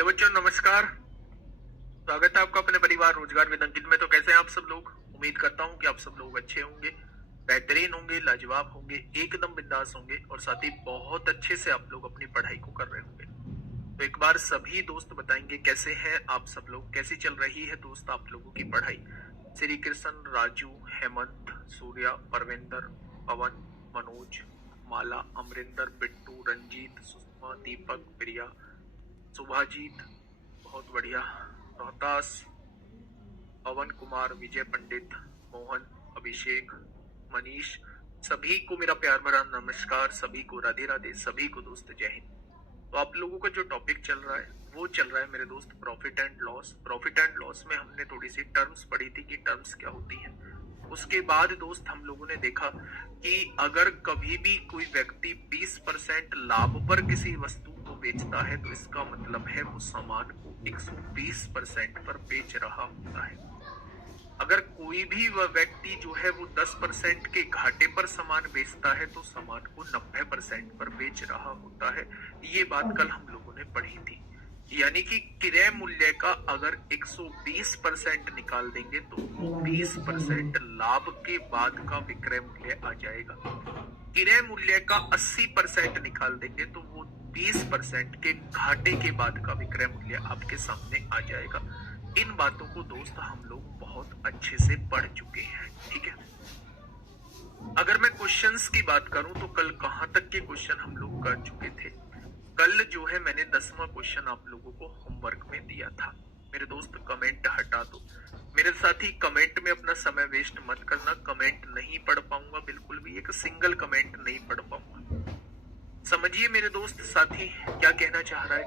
Hello बच्चों, नमस्कार। स्वागत है आपका अपने परिवार रोजगार विद अंकित में। तो कैसे हैं आप सब लोग? उम्मीद करता हूं कि आप सब लोग अच्छे होंगे, बेहतरीन होंगे, लाजवाब होंगे, एकदम बिंदास होंगे और साथ ही बहुत अच्छे से आप लोग अपनी पढ़ाई को कर रहे होंगे। तो एक बार सभी दोस्त बताएंगे कैसे हैं आप सब लोग, कैसी चल रही है दोस्त आप लोगों की पढ़ाई। श्री कृष्ण, राजू, हेमंत, सूर्या, परविंदर, पवन, मनोज, माला, अमरिंदर, बिट्टू, रंजीत, सुषमा, दीपक, प्रिया, सुभाजीत, बहुत बढ़िया, रोहतास, पवन कुमार, विजय पंडित, मोहन, अभिषेक, मनीष, सभी को मेरा प्यार भरा नमस्कार, सभी को राधे राधे, सभी को दोस्त जय हिंद। तो आप लोगों का जो टॉपिक चल रहा है वो चल रहा है मेरे दोस्त profit and loss. Profit and loss में हमने थोड़ी सी टर्म्स पढ़ी थी कि टर्म्स क्या होती हैं। उसके बाद दोस्त हम लोगों ने देखा कि अगर कभी भी कोई व्यक्ति 20% लाभ पर किसी वस्तु को बेचता है तो इसका मतलब है वो सामान को 120% पर बेच रहा होता है। अगर कोई भी वह व्यक्ति जो है वो 10% के घाटे पर सामान बेचता है तो सामान को 90% पर बेच रहा होता है। ये बात कल हम लोगों ने पढ़ी थी। यानी कि क्रय मूल्य का अगर 120% निकाल देंगे तो 20% लाभ के बाद का विक्रय मूल्य आ जाएगा। क्रय मूल्य का 80% निकाल देंगे तो वो 20% के घाटे के बाद का विक्रय मूल्य आपके सामने आ जाएगा। इन बातों को दोस्त हम लोग बहुत अच्छे से पढ़ चुके हैं, ठीक है। अगर मैं क्वेश्चंस की बात करूं तो कल कहां तक के क्वेश्चन हम लोग कर चुके थे? कल जो है मैंने 10वां क्वेश्चन आप लोगों को होमवर्क में दिया था। मेरे दोस्त कमेंट हटा दो, मेरे साथी कमेंट में अपना समय वेस्ट मत करना। कमेंट नहीं पढ़ पाऊंगा, बिल्कुल भी एक सिंगल कमेंट नहीं पढ़ पाऊंगा। समझिए मेरे दोस्त साथी क्या कहना चाह रहा है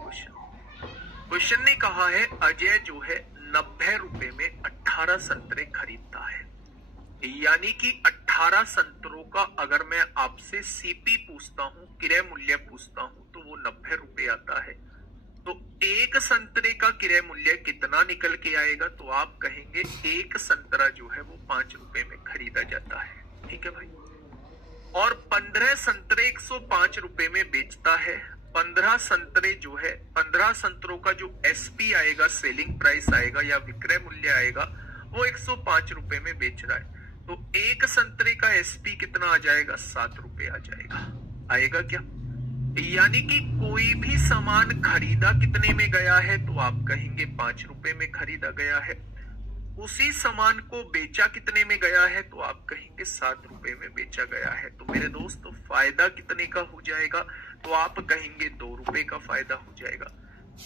क्वेश्चन ने कहा है अजय जो है 90 रुपए में 18 संतरे खरीदता है। यानी कि 18 संतरों का अगर मैं आपसे सीपी पूछता हूं, क्रय मूल्य पूछता हूं, तो वो 90 रुपए आता है। तो एक संतरे का क्रय मूल्य कितना निकल के आएगा? तो आप कहेंगे एक संतरा जो है वो 5 रुपए में खरीदा जाता है, ठीक है भाई। और 15 संतरे 105 रुपए में बेचता है। 15 संतरे जो है, 15 संतरों का जो एसपी आएगा, सेलिंग प्राइस आएगा या विक्रय मूल्य आएगा, वो 105 रुपए में बेच रहा है। तो एक संतरे का एसपी कितना आ जाएगा? 7 रुपए आ जाएगा। आएगा क्या? यानी कि कोई भी सामान खरीदा कितने में गया है? तो आप कहेंगे 5 रुपए में खरीदा गया है। उसी सामान को बेचा कितने में गया है? तो आप कहेंगे 7 रुपए में बेचा गया है। तो मेरे दोस्त फायदा कितने का हो जाएगा? तो आप कहेंगे 2 रुपए का फायदा हो जाएगा।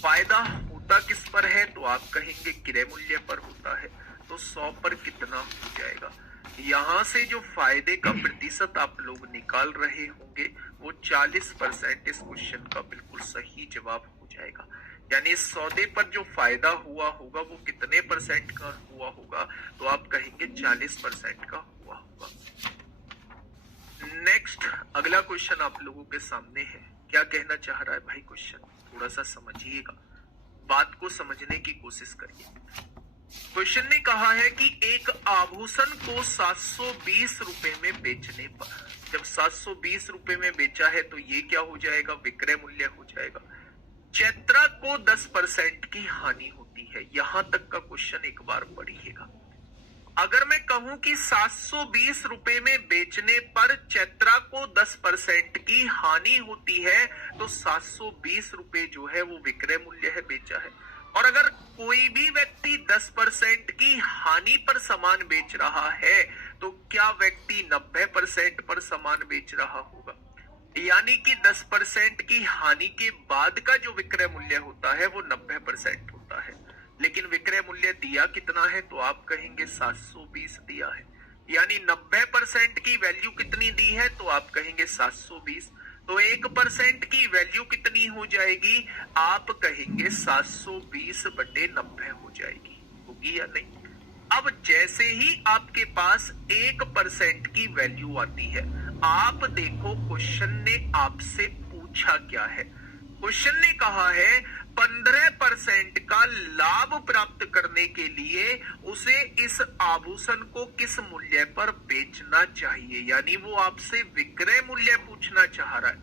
फायदा होता किस पर है? तो आप कहेंगे क्रय मूल्य पर होता है। तो 100 पर कितना हो जाएगा? यहां से जो फायदे का प्रतिशत आप लोग निकाल रहे होंगे वो 40% इस क्वेश्चन का बिल्कुल सही जवाब हो जाएगा। यानी इस सौदे पर जो फायदा हुआ होगा वो कितने परसेंट का हुआ होगा? तो आप कहेंगे 40% का हुआ होगा। नेक्स्ट अगला क्वेश्चन आप लोगों के सामने है। क्या कहना चाह रहा है भाई क्वेश्चन? थोड़ा सा समझिएगा, बात को समझने की कोशिश करिए। क्वेश्चन ने कहा है कि एक आभूषण को 720 रुपए में बेचने पर, जब 720 रुपए में बेचा है तो ये क्या हो जाएगा? विक्रय मूल्य हो जाएगा। चैत्रा को 10% की हानि होती है। यहां तक का क्वेश्चन एक बार पढ़िएगा। अगर मैं कहूं कि 720 रुपए में बेचने पर चैत्रा को 10% की हानि होती है तो 720 रुपए जो है वो विक्रय मूल्य है, बेचा है। और अगर कोई भी व्यक्ति 10% की हानि पर सामान बेच रहा है तो क्या व्यक्ति 90% पर सामान बेच रहा होगा? यानी कि 10% की हानि के बाद का जो विक्रय मूल्य होता है वो 90% होता है। लेकिन विक्रय मूल्य दिया कितना है? तो आप कहेंगे 720 दिया है। यानी 90% की वैल्यू कितनी दी है? तो आप कहेंगे 720। तो 1% की वैल्यू कितनी हो जाएगी? आप कहेंगे 720/90 हो जाएगी। होगी या नहीं? अब जैसे ही आपके पास 1% की वैल्यू आती है, आप देखो क्वेश्चन ने आपसे पूछा क्या है। क्वेश्चन ने कहा है 15% का लाभ प्राप्त करने के लिए उसे इस आभूषण को किस मूल्य पर बेचना चाहिए। यानी वो आपसे विक्रय मूल्य पूछना चाह रहा है।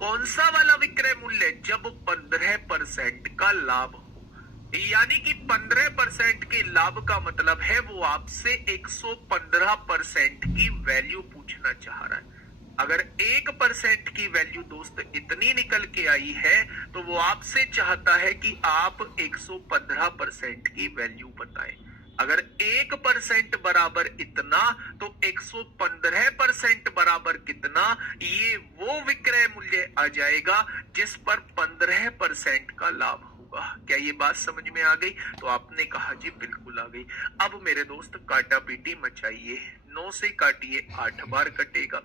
कौन सा वाला विक्रय मूल्य? जब 15% का लाभ हो। यानी कि 15% के लाभ का मतलब है वो आपसे 115% की वैल्यू पूछना चाह रहा है। अगर 1% की वैल्यू दोस्त इतनी निकल के आई है तो वो आपसे चाहता है कि आप 115% की वैल्यू बताएं। अगर 1% बराबर इतना तो 115% बराबर कितना, ये वो विक्रय मूल्य आ जाएगा जिस पर 15% का लाभ होगा। क्या ये बात समझ में आ गई? तो आपने कहा जी बिल्कुल आ गई। अब मेरे दोस्त काटा पीटी मचाइए। 9 से काटिए 8 बार कटेगा।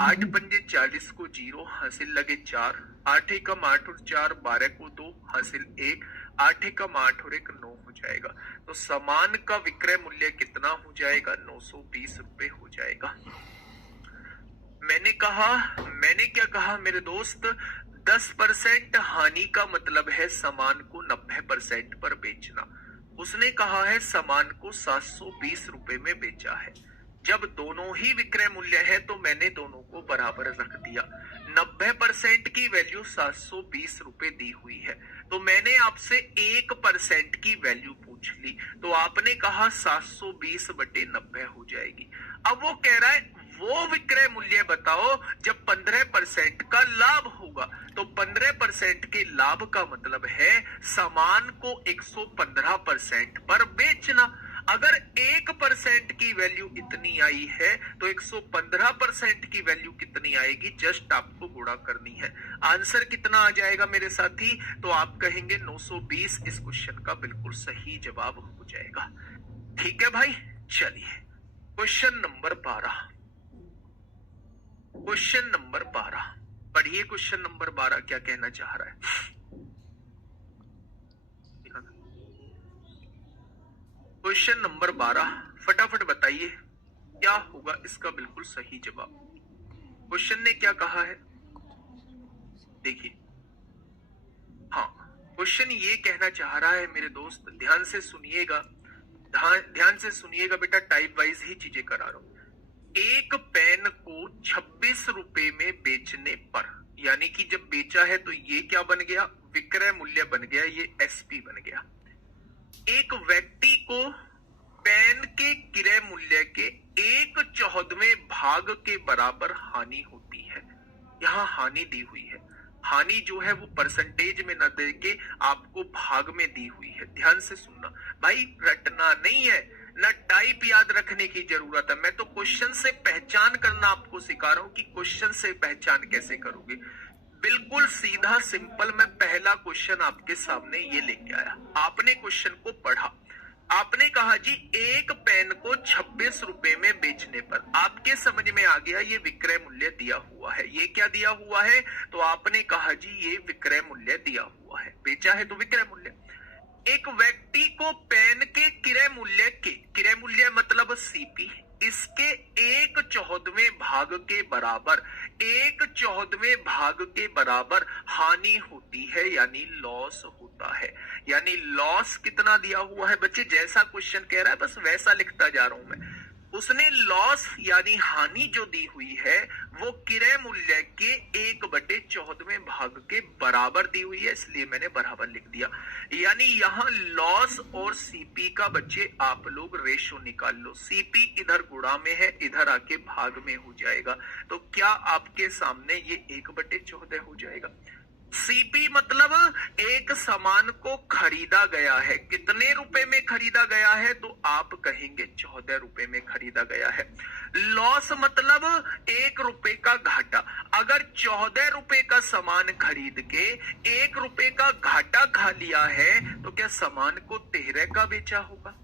8 पंजे 40 को 0, हासिल लगे 4। 8 एकम 8 और 4 12 को 2, हासिल 1। 8 एकम 8 और 1 9 हो जाएगा। तो सामान का विक्रय मूल्य कितना हो जाएगा? 920 रुपए हो जाएगा। मैंने क्या कहा मेरे दोस्त? 10% हानि का मतलब है सामान को 90% पर बेचना। उसने कहा है सामान को 720 रुपए में बेचा है। जब दोनों ही विक्रय मूल्य है तो मैंने दोनों को बराबर रख दिया। 90% की वैल्यू 720 रुपए दी हुई है, तो मैंने आपसे 1% की वैल्यू पूछ ली, तो आपने कहा 720 बटे 90 हो जाएगी। अब वो कह रहा है वो विक्रय मूल्य बताओ जब 15% का लाभ होगा। तो 15% के लाभ का मतलब है सामान को 115% पर बेचना। अगर 1% की वैल्यू इतनी आई है तो 115% की वैल्यू कितनी आएगी? जस्ट आपको गुणा करनी है। आंसर कितना आ जाएगा मेरे साथी? तो आप कहेंगे 920 इस क्वेश्चन का बिल्कुल सही जवाब हो जाएगा। ठीक है भाई, चलिए क्वेश्चन नंबर 12। क्वेश्चन नंबर 12 पढ़िए। क्वेश्चन नंबर 12 क्या कहना चाह रहा है? क्वेश्चन नंबर 12 फटाफट बताइए क्या होगा इसका बिल्कुल सही जवाब। क्वेश्चन ने क्या कहा है देखिए। हाँ, क्वेश्चन ये कहना चाह रहा है मेरे दोस्त, ध्यान से सुनिएगा, ध्यान से सुनिएगा बेटा, टाइप वाइज ही चीजें करा रहा हूं। एक पेन को 26 रुपए में बेचने पर, यानी कि जब बेचा है तो ये क्या बन गया? विक्रय मूल्य बन गया, ये एसपी बन गया। एक व्यक्ति को पेन के क्रय मूल्य के 1/14 भाग के बराबर हानि होती है। यहाँ हानि दी हुई है। हानि जो है वो परसेंटेज में न दे के आपको भाग में दी हुई है। ध्यान से सुनना भाई, रटना नहीं है, न टाइप याद रखने की जरूरत है। मैं तो क्वेश्चन से पहचान करना आपको सिखा रहा हूं कि क्वेश्चन से पहचान कैसे करोगे। बिल्कुल सीधा सिंपल, मैं पहला क्वेश्चन आपके सामने ये लेके आया। आपने क्वेश्चन को पढ़ा, आपने कहा जी एक पेन को 26 रुपए में बेचने पर, आपके समझ में आ गया ये विक्रय मूल्य दिया हुआ है। ये क्या दिया हुआ है? तो आपने कहा जी ये विक्रय मूल्य दिया हुआ है, बेचा है तो विक्रय मूल्य। एक व्यक्ति को पेन के क्रय मूल्य मतलब सीपी, इसके 1/14 भाग के बराबर, 1/14 भाग के बराबर हानि होती है, यानी लॉस होता है। यानी लॉस कितना दिया हुआ है बच्चे? जैसा क्वेश्चन कह रहा है बस वैसा लिखता जा रहा हूं मैं। उसने लॉस यानी हानि जो दी हुई है वो क्रय मूल्य के 1/14 भाग के बराबर दी हुई है, इसलिए मैंने बराबर लिख दिया। यानी यहाँ लॉस और सीपी का बच्चे आप लोग रेशो निकाल लो। सीपी इधर गुणा में है, इधर आके भाग में हो जाएगा। तो क्या आपके सामने ये 1/14 हो जाएगा? सीपी मतलब एक सामान को खरीदा गया है, कितने रुपए में खरीदा गया है? तो आप कहेंगे 14 रुपए में खरीदा गया है। लॉस मतलब 1 रुपए का घाटा। अगर 14 रुपए का सामान खरीद के 1 रुपए का घाटा खा लिया है तो क्या सामान को 13 का बेचा होगा?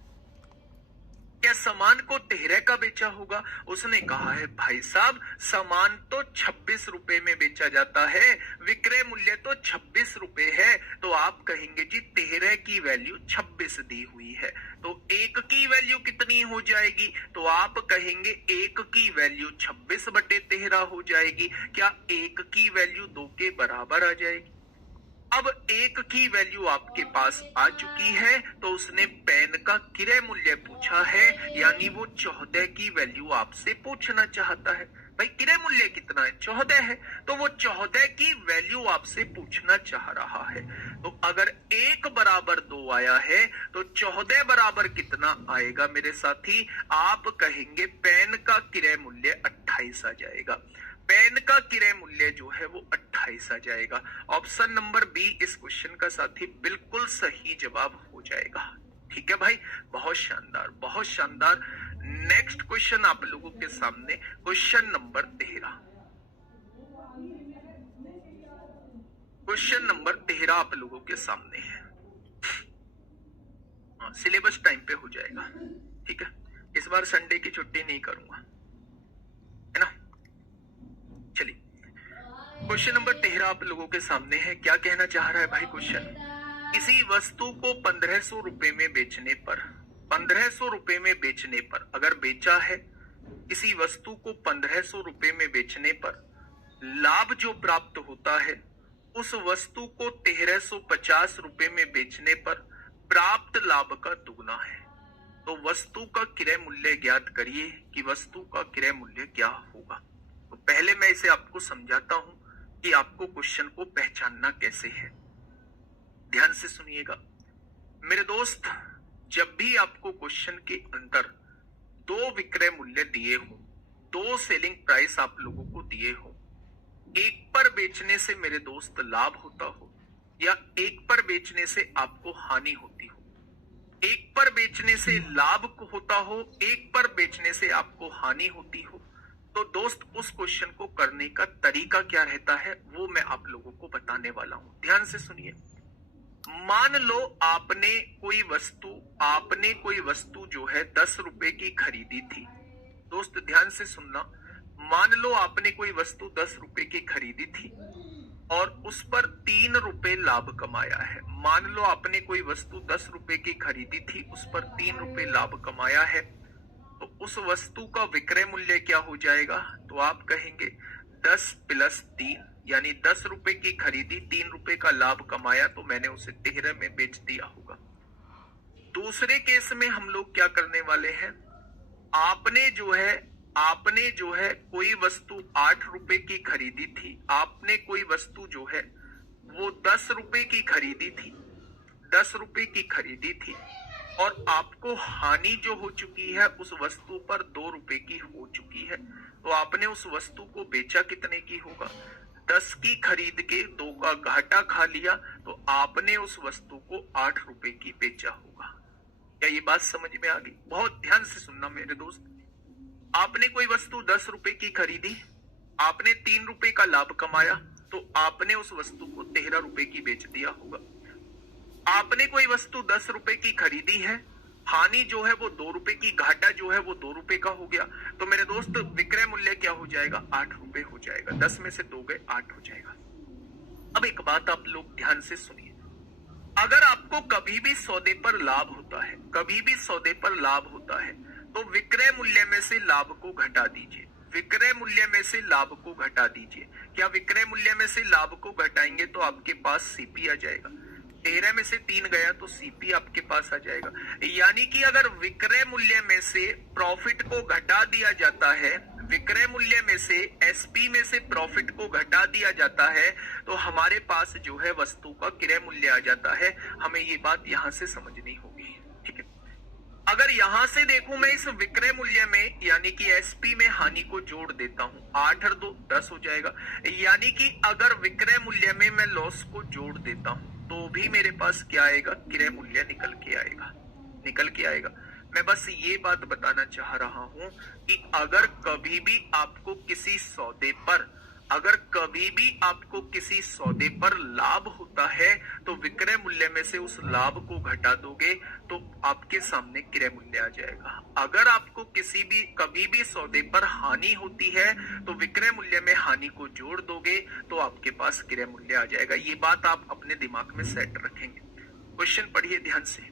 क्या सामान को 13 का बेचा होगा? उसने कहा है भाई साहब सामान तो 26 रुपए में बेचा जाता है, विक्रय मूल्य तो 26 रुपए है। तो आप कहेंगे जी 13 की वैल्यू 26 दी हुई है, तो 1 की वैल्यू कितनी हो जाएगी? तो आप कहेंगे 1 की वैल्यू 26/13 हो जाएगी। क्या 1 की वैल्यू 2 के बराबर आ जाएगी? अब 1 की वैल्यू आपके पास आ चुकी है, तो उसने पेन का क्रय मूल्य पूछा है, यानी वो 14 की वैल्यू आपसे पूछना चाहता है। भाई क्रय मूल्य कितना है? 14 है। तो वो 14 की वैल्यू आपसे पूछना चाह रहा है। तो अगर 1 बराबर 2 आया है तो 14 बराबर कितना आएगा मेरे साथी? आप कहेंगे पेन का क्रय मूल्य 28 आ जाएगा। पेन का क्रय मूल्य जो है वो 28 आ जाएगा। ऑप्शन नंबर बी इस क्वेश्चन का साथी बिल्कुल सही जवाब हो जाएगा। ठीक है भाई, बहुत शानदार, बहुत शानदार। नेक्स्ट क्वेश्चन आप लोगों के सामने, क्वेश्चन नंबर 13। क्वेश्चन नंबर 13 आप लोगों के सामने है। सिलेबस टाइम पे हो जाएगा, ठीक है। इस बार संडे की छुट्टी नहीं करूंगा, है ना। चलिए, क्वेश्चन नंबर 13 आप लोगों के सामने है। क्या कहना चाह रहा है भाई क्वेश्चन? किसी वस्तु को 1500 रुपए में बेचने पर, 1500 रुपए में बेचने पर, अगर बेचा है किसी वस्तु को 1500 रुपए में बेचने पर लाभ जो प्राप्त होता है उस वस्तु को 1350 रुपए में बेचने पर प्राप्त लाभ का दुगना है। तो वस्तु का क्रय मूल्य ज्ञात करिए कि वस्तु का क्रय मूल्य क्या होगा। तो पहले मैं इसे आपको समझाता हूं कि आपको क्वेश्चन को पहचानना कैसे है। ध्यान से सुनिएगा मेरे दोस्त, जब भी आपको क्वेश्चन के अंदर 2 विक्रय मूल्य दिए हो, 2 सेलिंग प्राइस आप लोगों को दिए हो, एक पर बेचने से मेरे दोस्त लाभ होता हो या एक पर बेचने से आपको हानि होती हो, एक पर बेचने से लाभ होता हो, एक पर बेचने से आपको हानि होती हो, तो दोस्त उस क्वेश्चन को करने का तरीका क्या रहता है वो मैं आप लोगों को बताने वाला हूं। ध्यान से सुनिए। मान लो आपने कोई वस्तु जो है 10 रुपए की खरीदी थी। दोस्त ध्यान से सुनना, मान लो आपने कोई वस्तु 10 रुपए की खरीदी थी और उस पर 3 रुपए लाभ कमाया है। मान लो आपने कोई वस्तु 10 रुपए की खरीदी थी, उस पर 3 रुपए लाभ कमाया है, तो उस वस्तु का विक्रय मूल्य क्या हो जाएगा? तो आप कहेंगे 10 + 3, यानी 10 रुपए की खरीदी, 3 रुपए का लाभ कमाया, तो मैंने उसे 13 में बेच दिया होगा। दूसरे केस में हम लोग क्या करने वाले हैं? आपने जो है कोई वस्तु 8 रुपए की खरीदी थी, आपने कोई वस्तु जो है वो 10 रुपए की खरीदी थी, 10 रुपए की खरीदी थी और आपको हानि जो हो चुकी है उस वस्तु पर 2 रुपए की हो चुकी है। तो आपने उस वस्तु को बेचा कितने की होगा? 10 की खरीद के 2 का घाटा खा लिया, तो आपने उस वस्तु को 8 रुपए की बेचा होगा। क्या ये बात समझ में आ गई? बहुत ध्यान से सुनना मेरे दोस्त। आपने कोई वस्तु 10 रुपए की खरीदी, आपने 3 रुपए का लाभ कमाया, तो आपने उस वस्तु को 13 रुपए की बेच दिया होगा। आपने कोई वस्तु 10 रुपए की खरीदी है, हानि जो है वो 2 रुपए की, घाटा जो है वो 2 रुपए का हो गया, तो मेरे दोस्त विक्रय मूल्य क्या हो जाएगा? 8 रुपए हो जाएगा। 10 में से 2 गए, 8 हो जाएगा। अब एक बात आप लोग ध्यान से सुनिए, अगर आपको कभी भी सौदे पर लाभ होता है, कभी भी सौदे पर लाभ होता है, तो विक्रय मूल्य में से लाभ को घटा दीजिए, विक्रय मूल्य में से लाभ को घटा दीजिए। क्या विक्रय मूल्य में से लाभ को घटाएंगे तो आपके पास सीपी आ जाएगा। 13 में से 3 गया तो सीपी आपके पास आ जाएगा। यानी कि अगर विक्रय मूल्य में से प्रॉफिट को घटा दिया जाता है, विक्रय मूल्य में से एसपी में से प्रॉफिट को घटा दिया जाता है, तो हमारे पास जो है वस्तु का क्रय मूल्य आ जाता है। हमें ये बात यहां से समझनी होगी, ठीक है। अगर यहां से देखूं मैं इस विक्रय मूल्य में, यानी कि एसपी में हानि को जोड़ देता हूं, 8 और 2 10 हो जाएगा। यानी कि अगर विक्रय मूल्य में मैं लॉस को जोड़ देता हूं तो भी मेरे पास क्या आएगा? क्रय मूल्य निकल के आएगा। मैं बस ये बात बताना चाह रहा हूं कि अगर कभी भी आपको किसी सौदे पर लाभ होता है तो विक्रय मूल्य में से उस लाभ को घटा दोगे तो आपके सामने क्रय मूल्य आ जाएगा। अगर आपको कभी भी सौदे पर हानि होती है तो विक्रय मूल्य में हानि को जोड़ दोगे तो आपके पास क्रय मूल्य आ जाएगा। ये बात आप अपने दिमाग में सेट रखेंगे। क्वेश्चन पढ़िए ध्यान से।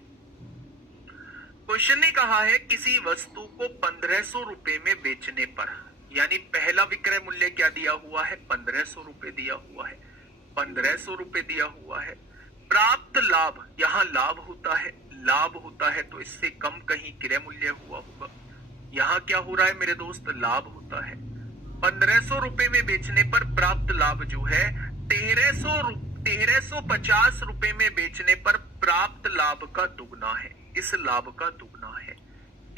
क्वेश्चन ने कहा है किसी वस्तु को 1500 रुपए में बेचने पर, यानी पहला विक्रय मूल्य क्या दिया हुआ है? 1500 रुपए दिया हुआ है। 1500 रुपए दिया हुआ है। प्राप्त लाभ, यहां लाभ होता है तो इससे कम कहीं क्रय मूल्य हुआ होगा। यहां क्या हो रहा है मेरे दोस्त? लाभ होता है। ₹1500 में बेचने पर प्राप्त लाभ जो है 1350 में बेचने पर प्राप्त लाभ का दुगना है। इस लाभ का दुगना है,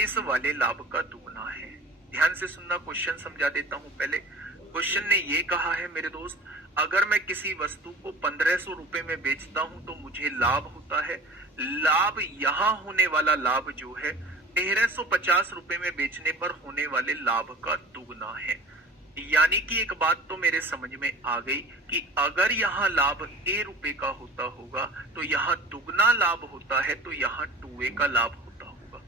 इस वाले लाभ का दुगना है। ध्यान से सुनना, क्वेश्चन समझा देता हूं। पहले क्वेश्चन ने ये कहा है मेरे दोस्त, अगर मैं किसी वस्तु को ₹1500 में बेचता हूं तो मुझे लाभ होता है। लाभ यहां होने वाला लाभ जो है 1350 में बेचने पर होने वाले लाभ का दुगना है। यानी कि एक बात तो मेरे समझ में आ गई कि अगर यहाँ लाभ ₹A का होता होगा तो यहाँ दुगना लाभ होता है, तो यहाँ 2A का लाभ होता होगा।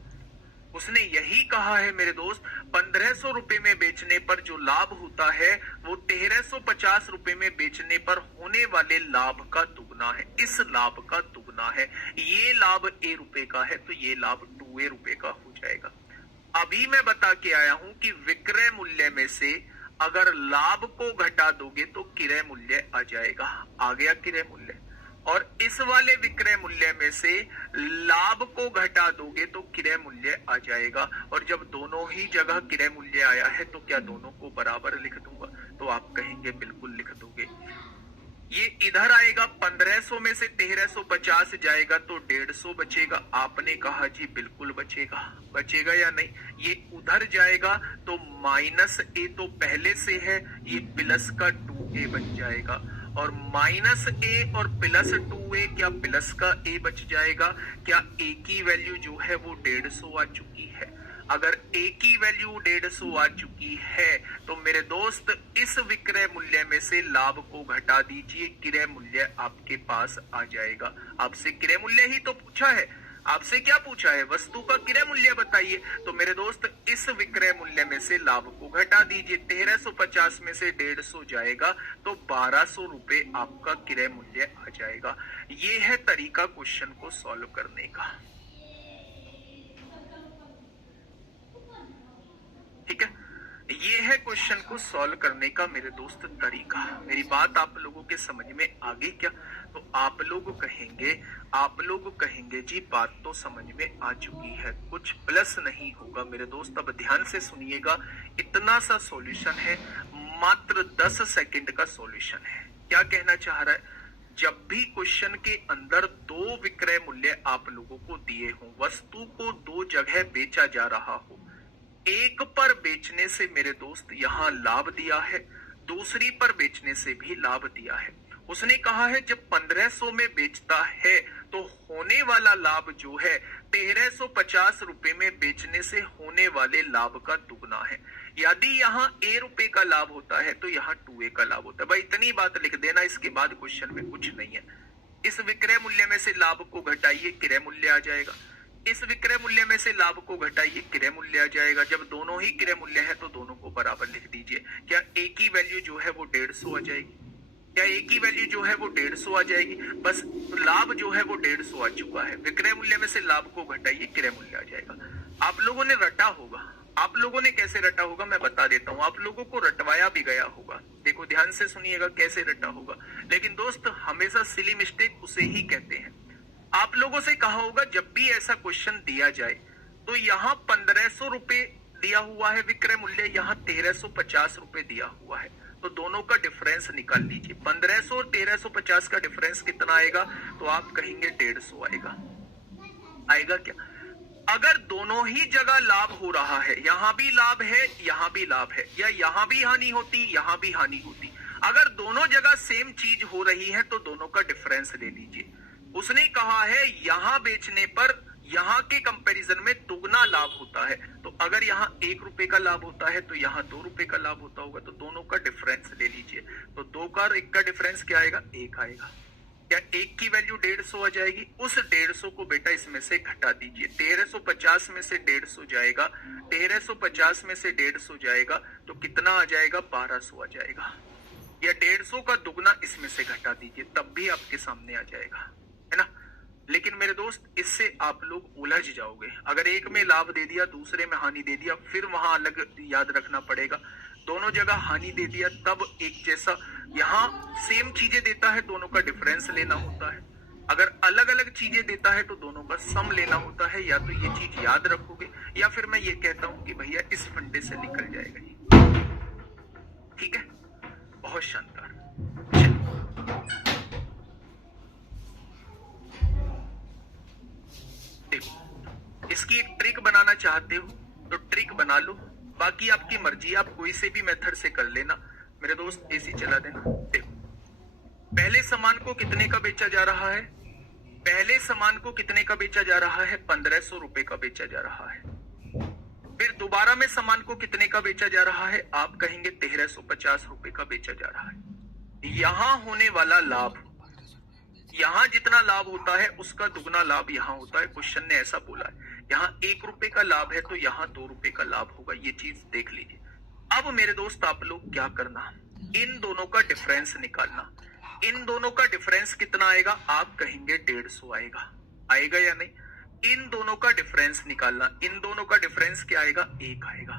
उसने यही कहा है मेरे दोस्त, ₹1500 में बेचने पर जो लाभ होता है वो ₹1350 में बेचने पर होने वाले लाभ का दुगना है। इस लाभ का दुगना है। ये लाभ ₹A का है तो ये लाभ ₹2A का हो जाएगा। अभी मैं बता के आया हूं कि विक्रय मूल्य में से अगर लाभ को घटा दोगे तो क्रय मूल्य आ जाएगा। आ गया क्रय मूल्य। और इस वाले विक्रय मूल्य में से लाभ को घटा दोगे तो क्रय मूल्य आ जाएगा। और जब दोनों ही जगह क्रय मूल्य आया है तो क्या दोनों को बराबर लिख दूंगा? तो आप कहेंगे बिल्कुल लिख दोगे। ये इधर आएगा, 1500 में से 1350 जाएगा तो 150 बचेगा। आपने कहा जी बिल्कुल बचेगा। बचेगा या नहीं? ये उधर जाएगा तो -A तो पहले से है, ये प्लस का 2A बन जाएगा। और -A और प्लस 2A, क्या प्लस का A बच जाएगा? क्या A की वैल्यू जो है वो 150 आ चुकी है? अगर A की वैल्यू 150 आ चुकी है तो मेरे दोस्त इस विक्रय मूल्य में से लाभ को घटा दीजिए, क्रय मूल्य आपके पास आ जाएगा। आपसे क्रय मूल्य ही तो पूछा है। आपसे क्या पूछा है? वस्तु का क्रय मूल्य बताइए। तो मेरे दोस्त इस विक्रय मूल्य में से लाभ को घटा दीजिए। 1350 में से 150 जाएगा तो ₹1200 आपका क्रय मूल्य आ जाएगा। ये है तरीका क्वेश्चन को सॉल्व करने का। ठीक है, ये है क्वेश्चन को सॉल्व करने का मेरे दोस्त तरीका। मेरी बात आप लोगों के समझ में आ गई क्या? तो आप लोग कहेंगे जी बात तो समझ में आ चुकी है, कुछ प्लस नहीं होगा। मेरे दोस्त अब ध्यान से सुनिएगा, इतना सा सॉल्यूशन है, मात्र 10 सेकंड का सॉल्यूशन है। क्या कहना चाह रहा है? जब भी क्वेश्चन के अंदर 2 विक्रय मूल्य आप लोगों को दिए हों, वस्तु को 2 जगह बेचा जा रहा हो, एक पर बेचने से मेरे दोस्त यहां लाभ दिया है, दूसरी पर बेचने से भी लाभ दिया है। उसने कहा है जब 1500 में बेचता है तो होने वाला लाभ जो है 1350 में बेचने से होने वाले लाभ का दुगना है। यदि यहाँ ₹A का लाभ होता है तो यहाँ 2A का लाभ होता है। भाई इतनी बात लिख देना, इसके बाद क्वेश्चन में कुछ नहीं है। इस विक्रय मूल्य में से लाभ को घटाइए, क्रय मूल्य आ जाएगा। इस विक्रय मूल्य में से लाभ को घटाइए, क्रय मूल्य आ जाएगा। जब दोनों ही क्रय मूल्य है तो दोनों को बराबर लिख दीजिए। क्या A की वैल्यू जो है वो 150 आ जाएगी? क्या A की वैल्यू जो है वो 150 आ जाएगी? बस लाभ जो है वो 150 आ चुका है। विक्रय मूल्य में से लाभ को घटाइए, क्रय मूल्य आ जाएगा। आप लोगों ने रटा होगा। आप लोगों ने कैसे रटा होगा मैं बता देता हूँ। आप लोगों को रटवाया भी गया होगा। देखो ध्यान से सुनिएगा कैसे रटा होगा। लेकिन दोस्त हमेशा सिली मिस्टेक उसे ही कहते हैं। आप लोगों से कहा होगा जब भी ऐसा क्वेश्चन दिया जाए तो यहाँ ₹1500 दिया हुआ है विक्रय मूल्य, यहाँ ₹1350 दिया हुआ है, तो दोनों का डिफरेंस निकाल लीजिए। 1500 और 1350 का डिफरेंस कितना आएगा? तो आप कहेंगे 150 आएगा। आएगा क्या? अगर दोनों ही जगह लाभ हो रहा है, यहां भी लाभ है, यहां भी लाभ है, या यहां भी हानि होती, यहां भी हानि होती, अगर दोनों जगह सेम चीज हो रही है तो दोनों का डिफरेंस ले लीजिए। उसने कहा है यहां बेचने पर यहां के कंपैरिजन में दुगना लाभ होता है, तो अगर यहां ₹1 का लाभ होता है तो यहां ₹2 का लाभ होता होगा, तो दोनों का डिफरेंस ले लीजिए। तो 2 का और 1 का डिफरेंस क्या आएगा? 1 आएगा। क्या 1 की वैल्यू 150 आ जाएगी? उस 150 को बेटा इसमें से घटा दीजिए। 1350 में से 150 जाएगा, 1350 में से 150 जाएगा तो कितना आ जाएगा? 1200 आ जाएगा। या 150 का दुगना इसमें से घटा दीजिए, तब भी आपके सामने आ जाएगा, है ना। लेकिन मेरे दोस्त इससे आप लोग उलझ जाओगे। अगर एक में लाभ दे दिया, दूसरे में हानि दे दिया, फिर वहां अलग याद रखना पड़ेगा। दोनों जगह हानि दे दिया तब एक जैसा, यहाँ सेम चीजें देता है दोनों का डिफरेंस लेना होता है। अगर अलग अलग चीजें देता है तो दोनों का सम लेना होता है। या तो ये चीज याद रखोगे या फिर मैं ये कहता हूं कि भैया इस फंडे से निकल जाएगा। ठीक है, बहुत शानदार। चलिए, देखो इसकी एक ट्रिक बनाना चाहते हो तो ट्रिक बना लो, बाकी आपकी मर्जी, आप कोई से भी मेथड से कर लेना मेरे दोस्त, ऐसी चला देना। देखो पहले सामान को कितने का बेचा जा रहा है, पहले सामान को कितने का बेचा जा रहा है, 1500 रुपए का बेचा जा रहा है। फिर दोबारा में सामान को कितने का बेचा जा रहा है, आप कहेंगे 1350 रुपए का बेचा जा रहा है। यहां होने वाला लाभ, यहां जितना लाभ होता है उसका दुगना लाभ यहां होता है, क्वेश्चन ने ऐसा बोला है। यहां 1 रुपए का लाभ है तो यहां 2 रुपए का लाभ होगा, ये चीज देख लीजिए। अब मेरे दोस्त आप लोग क्या करना, इन दोनों का डिफरेंस निकालना। इन दोनों का डिफरेंस कितना आएगा, आप कहेंगे 150 आएगा, आएगा या नहीं। इन दोनों का डिफरेंस निकालना, इन दोनों का डिफरेंस क्या आएगा, 1 आएगा,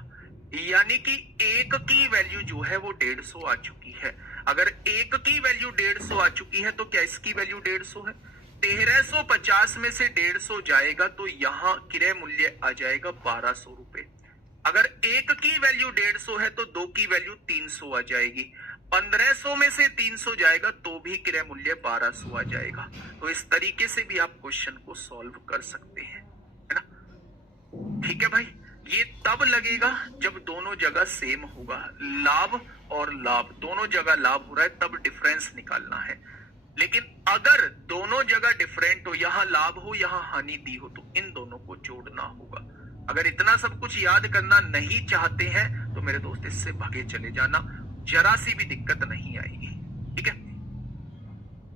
यानी कि 1 की वैल्यू जो है वो 150 आ चुकी है। अगर 1 की वैल्यू 150 आ चुकी है तो क्या इसकी वैल्यू 150 है। 1350 में से 150 जाएगा तो यहां क्रय मूल्य आ जाएगा 1200 रुपए। अगर 1 की वैल्यू 150 है तो 2 की वैल्यू 300 आ जाएगी। 1500 में से 300 जाएगा तो भी क्रय मूल्य 1200 आ जाएगा। तो इस तरीके से भी आप क्वेश्चन को सॉल्व कर सकते हैं, है ना। ठीक है भाई, ये तब लगेगा जब दोनों जगह सेम होगा, लाभ और लाभ दोनों जगह लाभ हो रहा है तब डिफरेंस निकालना है। लेकिन अगर दोनों जगह डिफरेंट हो, यहां लाभ हो यहां हानि दी हो, तो इन दोनों को जोड़ना होगा। अगर इतना सब कुछ याद करना नहीं चाहते हैं तो मेरे दोस्त इससे भागे चले जाना, जरा सी भी दिक्कत नहीं आएगी, ठीक है।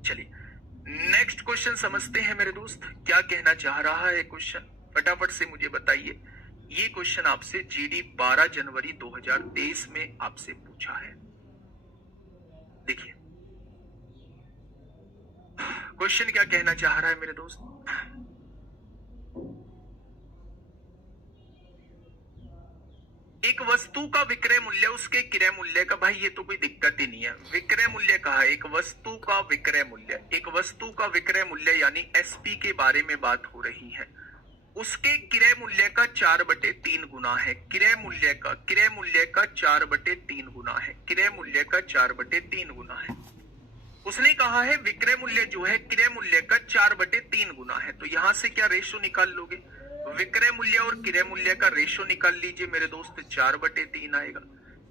चलिए नेक्स्ट क्वेश्चन समझते हैं मेरे दोस्त, क्या कहना चाह रहा है क्वेश्चन, फटाफट से मुझे बताइए। ये क्वेश्चन आपसे जीडी 12 जनवरी 2023 में आपसे पूछा है। देखिए क्वेश्चन क्या कहना चाह रहा है मेरे दोस्त, एक वस्तु का विक्रय मूल्य उसके क्रय मूल्य का, भाई ये तो कोई दिक्कत ही नहीं है, विक्रय मूल्य कहा है, एक वस्तु का विक्रय मूल्य, एक वस्तु का विक्रय मूल्य यानी एसपी के बारे में बात हो रही है, उसके क्रय मूल्य का 4/3 गुना है, क्रय मूल्य का 4/3 गुना है, क्रय मूल्य का 4/3 गुना है। उसने कहा है विक्रय मूल्य जो है क्रय मूल्य का 4/3 गुना है, तो यहां से क्या रेशो निकाल लोगे, विक्रय मूल्य और क्रय मूल्य का रेशो निकाल लीजिए मेरे दोस्त, 4/3 आएगा।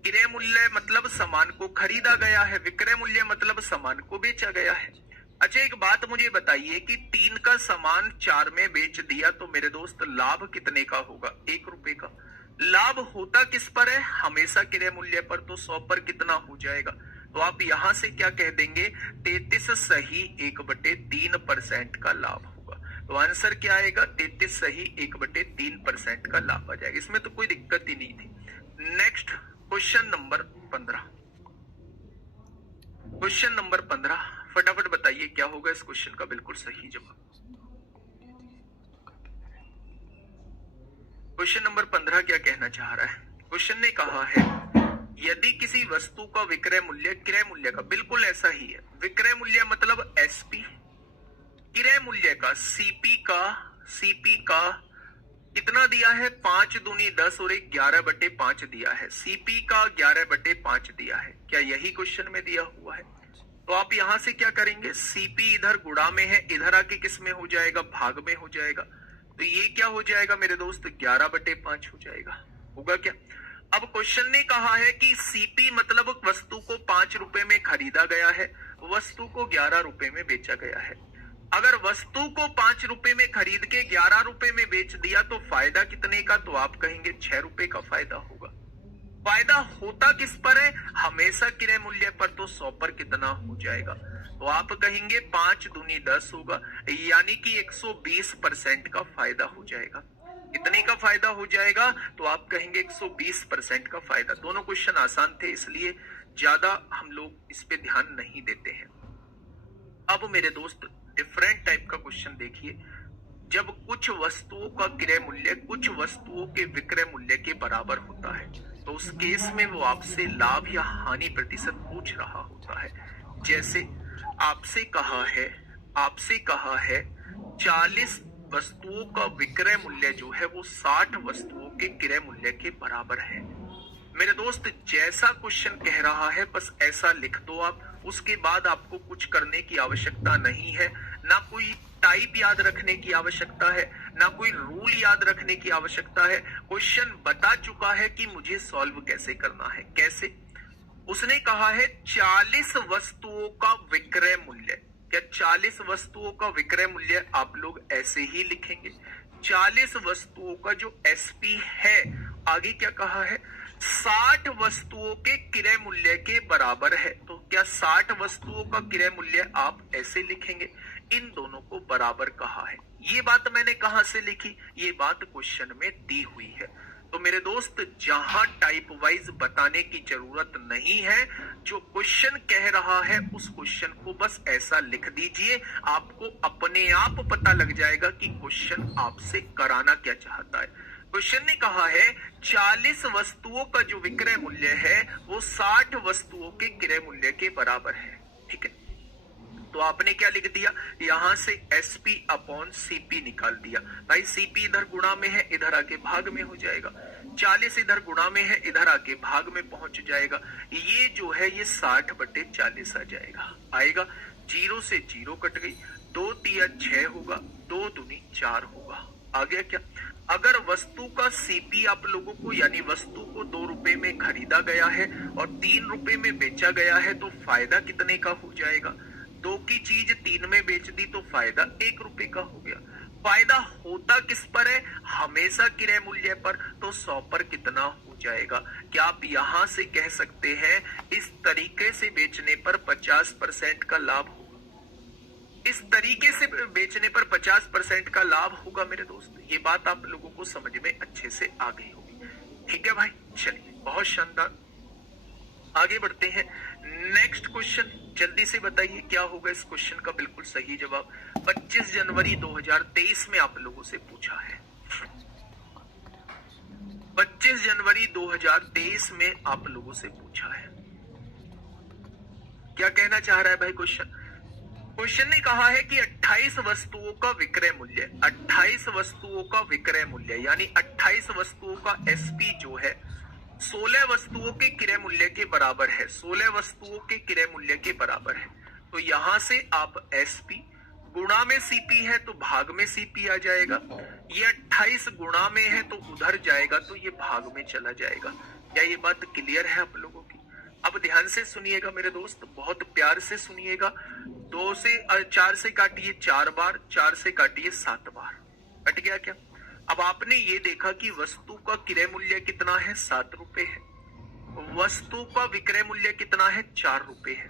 क्रय मूल्य मतलब सामान को खरीदा गया है, विक्रय मूल्य मतलब सामान को बेचा गया है। अच्छा एक बात मुझे बताइए कि 3 का सामान 4 में बेच दिया तो मेरे दोस्त लाभ कितने का होगा, 1 रुपए का। लाभ होता किस पर है, हमेशा क्रय मूल्य पर, तो 100 पर कितना हो जाएगा, तो आप यहां से क्या कह देंगे, 33 सही 1/3% का लाभ होगा। तो आंसर क्या आएगा, 33 सही 1/3% का लाभ आ जाएगा, इसमें तो कोई दिक्कत ही नहीं थी। Next question number 15, question number 15 फटाफट बताइए क्या होगा इस क्वेश्चन का बिल्कुल सही जवाब। क्वेश्चन नंबर 15 क्या कहना चाह रहा है, क्वेश्चन ने कहा है यदि किसी वस्तु का विक्रय मूल्य क्रय मूल्य का, बिल्कुल ऐसा ही है, विक्रय मूल्य मतलब एसपी, क्रय मूल्य का सीपी का कितना दिया है, 5 दूनी 10 और 11/5 दिया है, सीपी का 11/5 दिया है, क्या यही क्वेश्चन में दिया हुआ है। तो आप यहां से क्या करेंगे, सीपी इधर गुणा में है, इधर आके किस में हो जाएगा, भाग में हो जाएगा, तो ये क्या हो जाएगा मेरे दोस्त, 11/5 हो जाएगा, होगा क्या। अब क्वेश्चन ने कहा है कि सीपी मतलब वस्तु को 5 रुपए में खरीदा गया है, वस्तु को 11 रुपए में बेचा गया है। अगर वस्तु को 5 रुपए में खरीद के 11 रुपए में बेच दिया तो फायदा कितने का, तो आप कहेंगे 6 रुपए का फायदा होगा। फायदा होता किस पर है, हमेशा क्रय मूल्य पर, तो 100 पर कितना हो जाएगा, तो आप कहेंगे 5 दूनी 10 होगा, यानी कि 120% का फायदा हो जाएगा। कितने का फायदा हो जाएगा, तो आप कहेंगे 120% का फायदा। दोनों क्वेश्चन आसान थे इसलिए ज्यादा हम लोग इस पे ध्यान नहीं देते हैं। अब मेरे दोस्त डिफरेंट टाइप का क्वेश्चन देखिए, जब कुछ वस्तुओं का क्रय मूल्य कुछ वस्तुओं के विक्रय मूल्य के बराबर होता है तो उस केस में वो आपसे लाभ या हानि प्रतिशत पूछ रहा होता है। जैसे आपसे कहा है 40 वस्तुओं का विक्रय मूल्य जो है वो 60 वस्तुओं के क्रय मूल्य के बराबर है। मेरे दोस्त जैसा क्वेश्चन कह रहा है बस ऐसा लिख दो आप, उसके बाद आपको कुछ करने की आवश्यकता नहीं है, ना कोई टाइप याद रखने की आवश्यकता है, ना कोई रूल याद रखने की आवश्यकता है। क्वेश्चन बता चुका है कि मुझे सॉल्व कैसे करना है। कैसे? उसने कहा है 40 वस्तुओं का विक्रय मूल्य। क्या 40 वस्तुओं का विक्रय मूल्य आप लोग ऐसे ही लिखेंगे? 40 वस्तुओं का जो एसपी है, आगे क्या कहा है? 60 वस्तुओं के क्रय मूल्य के बराबर है। तो क्या 60 वस्तुओं का क्रय मूल्य आप ऐसे लिखेंगे? इन दोनों को बराबर कहा है। ये बात मैंने कहां से लिखी? ये बात क्वेश्चन में दी हुई है। तो मेरे दोस्त जहां टाइप वाइज बताने की जरूरत नहीं है, जो क्वेश्चन कह रहा है उस क्वेश्चन को बस ऐसा लिख दीजिए, आपको अपने आप पता लग जाएगा कि क्वेश्चन आपसे कराना क्या चाहता है। क्वेश्चन ने कहा है 40 वस्तुओं का जो विक्रय मूल्य है वो 60 वस्तुओं के क्रय मूल्य के बराबर है। ठीक है, तो आपने क्या लिख दिया? यहां से एसपी अपॉन सीपी निकाल दिया। भाई सीपी इधर गुणा में है, इधर आके भाग में हो जाएगा। 40 इधर गुणा में है, इधर आके भाग में पहुंच जाएगा। ये जो है ये 60/40 आ जाएगा। आएगा, 0 से 0 कट गई, 2 तिया 6 होगा, 2 दूनी 4 होगा। आ गया क्या? अगर वस्तु का सीपी आप लोगों को, यानी वस्तु को 2 रुपए में खरीदा गया है और 3 रुपए में बेचा गया है, तो फायदा कितने का हो जाएगा? 2 की चीज 3 में बेच दी तो फायदा 1 रुपए का हो गया। फायदा होता किस पर है? हमेशा क्रय मूल्य पर। तो 100 पर कितना हो जाएगा? क्या आप यहां से कह सकते हैं इस तरीके से बेचने पर 50% का लाभ होगा? इस तरीके से बेचने पर 50% का लाभ होगा मेरे दोस्त। ये बात आप लोगों को समझ में अच्छे से आ गई होगी। ठीक है भाई, चलिए बहुत शानदार, आगे बढ़ते हैं। नेक्स्ट क्वेश्चन जल्दी से बताइए क्या होगा इस क्वेश्चन का बिल्कुल सही जवाब। 25 जनवरी 2023 में आप लोगों से पूछा है। 25 जनवरी 2023 में आप लोगों से पूछा है। क्या कहना चाह रहा है भाई क्वेश्चन? क्वेश्चन ने कहा है कि 28 वस्तुओं का विक्रय मूल्य, 28 वस्तुओं का विक्रय मूल्य यानी 28 वस्तुओं का एसपी जो है 16 वस्तुओं के क्रय मूल्य के बराबर है। 16 वस्तुओं के क्रय मूल्य के बराबर है। तो यहां से आप एसपी गुणा में सीपी है तो भाग में सीपी आ जाएगा। ये 28 गुणा में है तो उधर जाएगा तो ये भाग में चला जाएगा। क्या ये बात क्लियर है आप लोगों की? अब ध्यान से सुनिएगा मेरे दोस्त, बहुत प्यार से सुनिएगा। 2 से 4 से काटिए 4 बार, 4 से काटिए 7 बार। कट गया क्या? अब आपने ये देखा कि वस्तु का क्रय मूल्य कितना है? 7 रुपए है। वस्तु का विक्रय मूल्य कितना है? 4 रुपए है।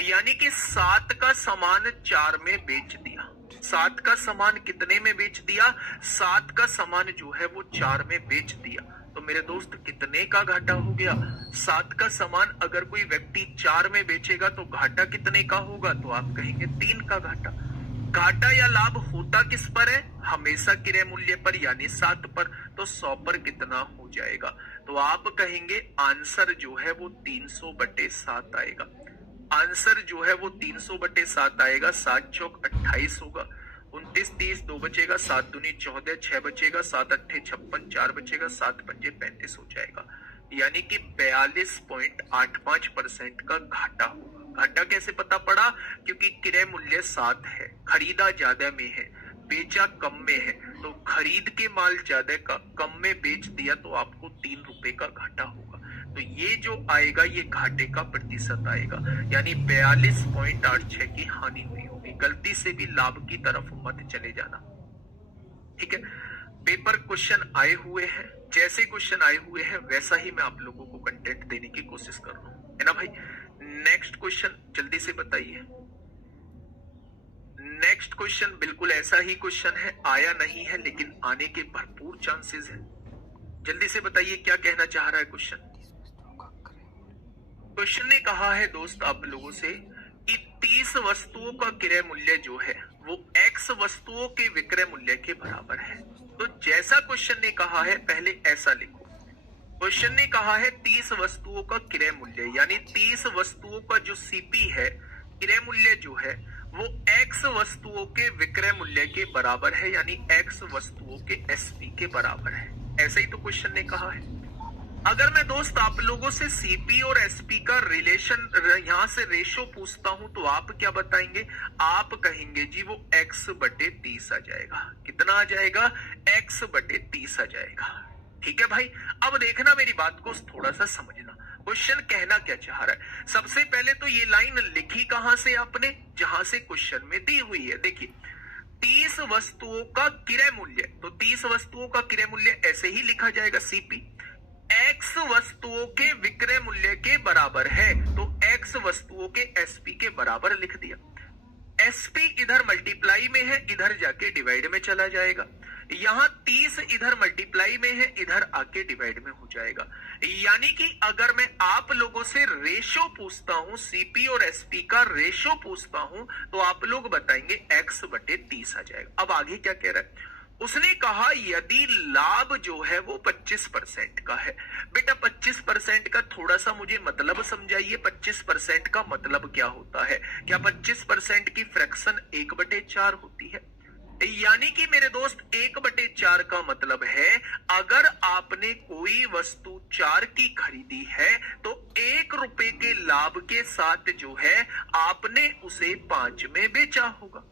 यानी कि 7 का सामान 4 में बेच दिया। 7 का सामान कितने में बेच दिया? 7 का सामान जो है वो 4 में बेच दिया। तो मेरे दोस्त कितने का घाटा हो गया? 7 का सामान अगर कोई व्यक्ति 4 में बेचेगा तो घाटा कितने का होगा? तो आप कहेंगे 3 का घाटा। घाटा या लाभ होता किस पर है? हमेशा क्रय मूल्य पर यानी 7 पर। तो 100 पर कितना हो जाएगा? तो आप कहेंगे आंसर जो है वो 300/7 आएगा। आंसर जो है वो 300/7 आएगा। 7 चौक 28 होगा, 29 30 2 बचेगा, 7 दूनी 14 6 बचेगा, 7 अट्ठे 56 4 बचेगा, 7 पंजे 35 हो जाएगा। यानी कि 42.85% का घाटा होगा। घाटा कैसे पता पड़ा? क्योंकि क्रय मूल्य 7 है, खरीदा ज्यादा में है, बेचा कम में है। तो खरीद के माल ज्यादा का कम में बेच दिया तो आपको 3 रुपए का घाटा होगा। तो ये जो आएगा ये घाटे का प्रतिशत आएगा, यानी 42.86 की हानि हुई होगी। गलती से भी लाभ की तरफ मत चले जाना। ठीक है, पेपर क्वेश्चन आए हुए हैं, जैसे क्वेश्चन आए हुए हैं वैसा ही मैं आप लोगों को कंटेंट देने की कोशिश कर रहा हूं, है ना भाई। नेक्स्ट क्वेश्चन जल्दी से बताइए। नेक्स्ट क्वेश्चन बिल्कुल ऐसा ही क्वेश्चन है, आया नहीं है लेकिन आने के भरपूर चांसेस हैं। जल्दी से बताइए क्या कहना चाह रहा है क्वेश्चन। क्वेश्चन ने कहा है दोस्त आप लोगों से कि 30 वस्तुओं का क्रय मूल्य जो है वो x वस्तुओं के विक्रय मूल्य के बराबर है। तो जैसा क्वेश्चन ने कहा है पहले ऐसा लिखो। क्वेश्चन ने कहा है 30 वस्तुओं का क्रय मूल्य यानी 30 वस्तुओं का जो सीपी है, क्रय मूल्य जो है वो x वस्तुओं के विक्रय मूल्य के बराबर है, यानी x वस्तुओं के एसपी के बराबर है। ऐसा ही तो क्वेश्चन ने कहा है। अगर मैं दोस्त आप लोगों से सीपी और एसपी का रिलेशन यहां से रेशो पूछता हूं तो आप क्या बताएंगे? आप कहेंगे जी वो x/30 आ जाएगा। कितना आ जाएगा? x/30 आ जाएगा। ठीक है भाई, अब देखना मेरी बात को थोड़ा सा समझना, क्वेश्चन कहना क्या चाह रहा है। सबसे पहले तो ये लाइन लिखी कहां से आपने? जहां से क्वेश्चन में दी हुई है। देखिए 30 वस्तुओं का क्रय मूल्य, तो 30 वस्तुओं का क्रय मूल्य ऐसे ही लिखा जाएगा सीपी, x वस्तुओं के विक्रय मूल्य के बराबर है, तो x वस्तुओं के एसपी के बराबर लिख दिया। एसपी इधर मल्टीप्लाई में है, इधर जाके डिवाइड में चला जाएगा। यहां 30 इधर मल्टीप्लाई में है, इधर आके डिवाइड में हो जाएगा। यानी कि अगर मैं आप लोगों से रेशो पूछता हूं, सीपी और एसपी का रेशो पूछता हूं, तो आप लोग बताएंगे x/30 आ जाएगा। अब आगे क्या कह रहा है? उसने कहा यदि लाभ जो है वो 25% का है। बेटा 25% का थोड़ा सा मुझे मतलब समझाइए, 25% का मतलब क्या होता है? क्या 25% की फ्रैक्शन 1/4 होती है? यानी कि मेरे दोस्त 1/4 का मतलब है अगर आपने कोई वस्तु 4 की खरीदी है तो 1 रुपए के लाभ के साथ जो है आपने उसे 5 में बेचा होगा।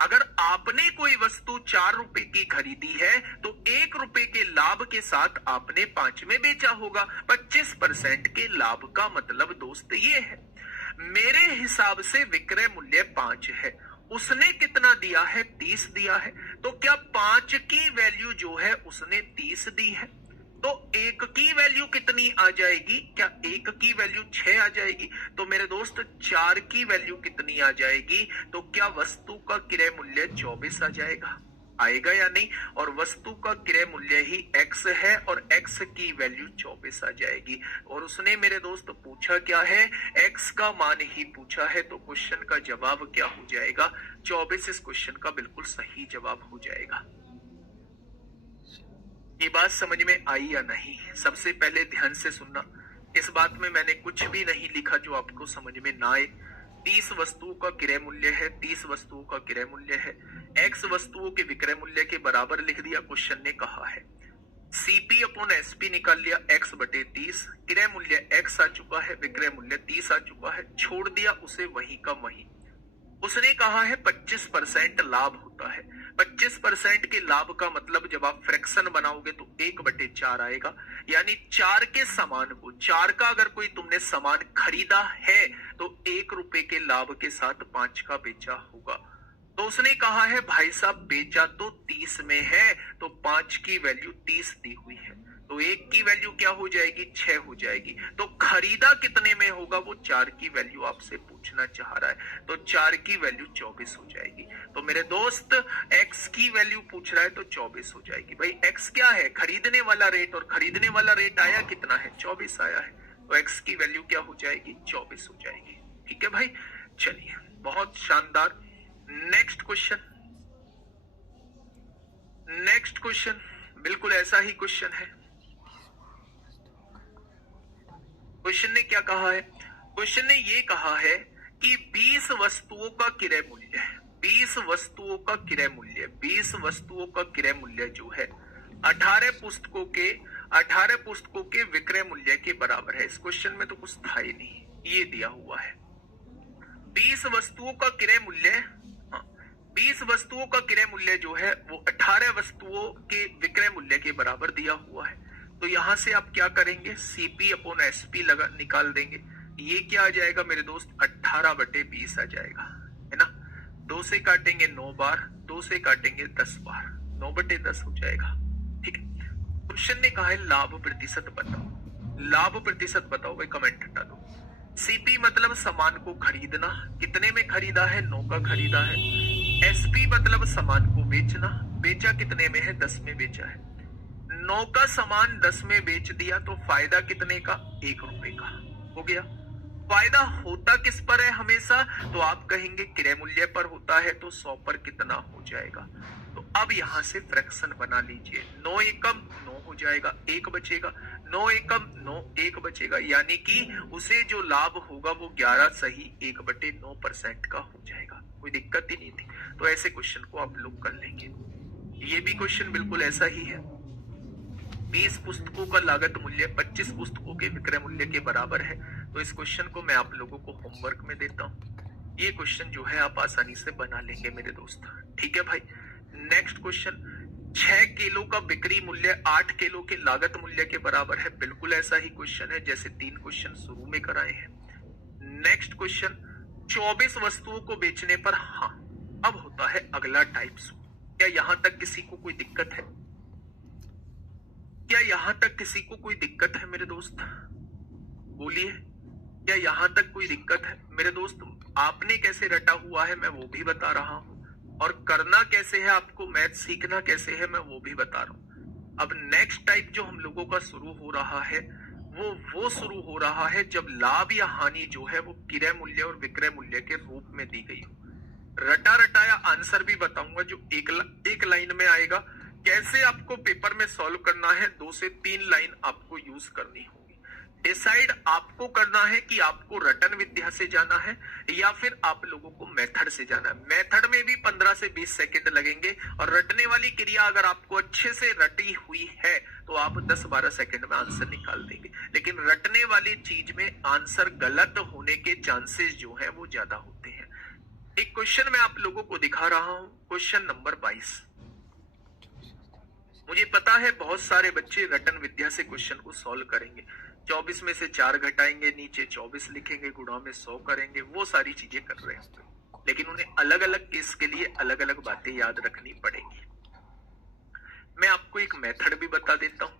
अगर आपने कोई वस्तु 4 रुपए की खरीदी है तो 1 रुपए के लाभ के साथ आपने 5 में बेचा होगा। 25% के लाभ का मतलब दोस्त ये है। मेरे हिसाब से विक्रय मूल्य 5 है, उसने कितना दिया है? 30 दिया है, तो क्या 5 की वैल्यू जो है उसने 30 दी है, तो 1 की वैल्यू कितनी आ जाएगी? क्या 1 की वैल्यू 6 आ जाएगी? तो मेरे दोस्त 4 की वैल्यू कितनी आ जाएगी? तो क्या वस्तु का क्रय मूल्य 24 आ जाएगा? आएगा या नहीं? और वस्तु का क्रय मूल्य ही x है और x की वैल्यू 24 आ जाएगी। और उसने मेरे दोस्त पूछा क्या है? x का मान ही पूछा है, तो क्वेश्चन का जवाब क्या हो जाएगा? 24 इस क्वेश्चन का बिल्कुल सही जवाब हो जाएगा। ये बात समझ में आई या नहीं? सबसे पहले ध्यान से सुनना, इस बात में मैंने कुछ भी नहीं लिखा जो आपको समझ में ना आए। 30 वस्तुओं का क्रय मूल्य है, 30 वस्तुओं का क्रय मूल्य है, x वस्तुओं के विक्रय मूल्य के बराबर लिख दिया। क्वेश्चन ने कहा है सीपी अपॉन एसपी निकाल लिया, x/30, क्रय मूल्य x आ चुका है, विक्रय मूल्य 30 आ चुका है, छोड़ दिया उसे वही का वही। उसने कहा है 25% लाभ होता है। 25% के लाभ का मतलब जब आप फ्रैक्शन बनाओगे तो 1/4 आएगा, यानी 4 के सामान को, 4 का अगर कोई तुमने सामान खरीदा है तो 1 रुपए के लाभ के साथ 5 का बेचा होगा। तो उसने कहा है भाई साहब बेचा तो 30 में है, तो 5 की वैल्यू 30 दी हुई है, तो 1 की वैल्यू क्या हो जाएगी? 6 हो जाएगी। तो खरीदा कितने में होगा? वो 4 की वैल्यू आपसे पूछना चाह रहा है, तो 4 की वैल्यू 24 हो जाएगी। तो मेरे दोस्त x की वैल्यू पूछ रहा है तो 24 हो जाएगी। भाई x क्या है? खरीदने वाला रेट, और खरीदने वाला रेट आया कितना है? 24 आया है, तो x की वैल्यू क्या हो जाएगी? 24 हो जाएगी। ठीक है भाई, चलिए बहुत शानदार। नेक्स्ट क्वेश्चन, नेक्स्ट क्वेश्चन बिल्कुल ऐसा ही क्वेश्चन है। क्वेश्चन ने क्या कहा है? क्वेश्चन ने ये कहा है कि 20 वस्तुओं का क्रय मूल्य है, 20 वस्तुओं का क्रय मूल्य, 20 वस्तुओं का क्रय मूल्य जो है 18 पुस्तकों के विक्रय मूल्य के बराबर है। इस क्वेश्चन में तो कुछ था ही नहीं, ये दिया हुआ है 20 वस्तुओं का क्रय मूल्य। 20 वस्तुओं का क्रय मूल्य जो है वो 18 वस्तुओं के विक्रय मूल्य के बराबर दिया हुआ है। तो यहां से आप क्या करेंगे? सीपी अपॉन एसपी लगा निकाल देंगे। ये क्या आ जाएगा मेरे दोस्त? 18/20 आ जाएगा, है ना। 2 से काटेंगे 9 बार, 2 से काटेंगे 10 बार, 9/10 हो जाएगा। ठीक है। क्वेश्चन ने कहा है लाभ प्रतिशत बताओ। लाभ प्रतिशत बताओ भाई, कमेंट हटा दो। सीपी मतलब सामान को खरीदना, कितने में खरीदा है? 9 का खरीदा है। एसपी मतलब सामान को बेचना, बेचा कितने में है? 10 में बेचा है। 9 का सामान 10 में बेच दिया तो फायदा कितने का? 1 रुपए का हो गया। फायदा होता किस पर है हमेशा? तो आप कहेंगे क्रय मूल्य पर होता है, तो 100 पर कितना हो जाएगा? तो अब यहां से फ्रैक्शन बना लीजिए। 9 एकम 9 हो जाएगा, 1 बचेगा, 9 एकम 9, 1 बचेगा, यानी कि उसे जो लाभ होगा वो 11 सही 1/9% का हो जाएगा। कोई दिक्कत ही नहीं थी। तो ऐसे क्वेश्चन को आप लोग कर लेंगे। ये भी क्वेश्चन बिल्कुल ऐसा ही है। 20 पुस्तकों का लागत मूल्य 25 पुस्तकों के विक्रय मूल्य के बराबर है। तो इस क्वेश्चन को मैं आप लोगों को होमवर्क में देता हूँ। ये क्वेश्चन जो है आप आसानी से बना लेंगे मेरे दोस्त। ठीक है भाई। नेक्स्ट क्वेश्चन, 6 किलो का बिक्री मूल्य 8 किलो के लागत मूल्य के बराबर है। बिल्कुल ऐसा ही क्वेश्चन है जैसे 3 क्वेश्चन शुरू में कराए हैं। नेक्स्ट क्वेश्चन, 24 वस्तुओं को बेचने पर हाँ, अब होता है अगला टाइप सो। क्या यहां तक किसी को कोई दिक्कत है? क्या यहां तक किसी को कोई दिक्कत है मेरे दोस्त? बोलिए, क्या यहां तक कोई दिक्कत है मेरे दोस्त? आपने कैसे रटा हुआ है मैं वो भी बता रहा हूं, और करना कैसे है आपको, मैथ सीखना कैसे है मैं वो भी बता रहा हूं। अब नेक्स्ट टाइप जो हम लोगों का शुरू हो रहा है वो शुरू हो रहा है जब लाभ या हानि जो है वो क्रय मूल्य और विक्रय मूल्य के रूप में दी गई हो। रटा रटाया आंसर भी बताऊंगा जो एक लाइन में आएगा। कैसे आपको पेपर में सॉल्व करना है, 2 से 3 लाइन आपको यूज करनी होगी। डिसाइड आपको करना है कि आपको रटन विद्या से जाना है या फिर आप लोगों को मेथड से जाना है। मेथड में भी 15 से 20 सेकंड लगेंगे, और रटने वाली क्रिया अगर आपको अच्छे से रटी हुई है तो आप 10-12 सेकंड में आंसर निकाल देंगे। लेकिन रटने वाली चीज में आंसर गलत होने के चांसेस जो है वो ज्यादा होते हैं। एक क्वेश्चन मैं आप लोगों को दिखा रहा हूं, क्वेश्चन नंबर 22। मुझे पता है बहुत सारे बच्चे रटन विद्या से क्वेश्चन को सॉल्व करेंगे। 24 में से 4 घटाएंगे, नीचे 24 लिखेंगे, गुणा में 100 करेंगे, वो सारी चीजें कर रहे होंगे, लेकिन उन्हें अलग अलग केस के लिए अलग अलग बातें याद रखनी पड़ेगी। मैं आपको एक मेथड भी बता देता हूं,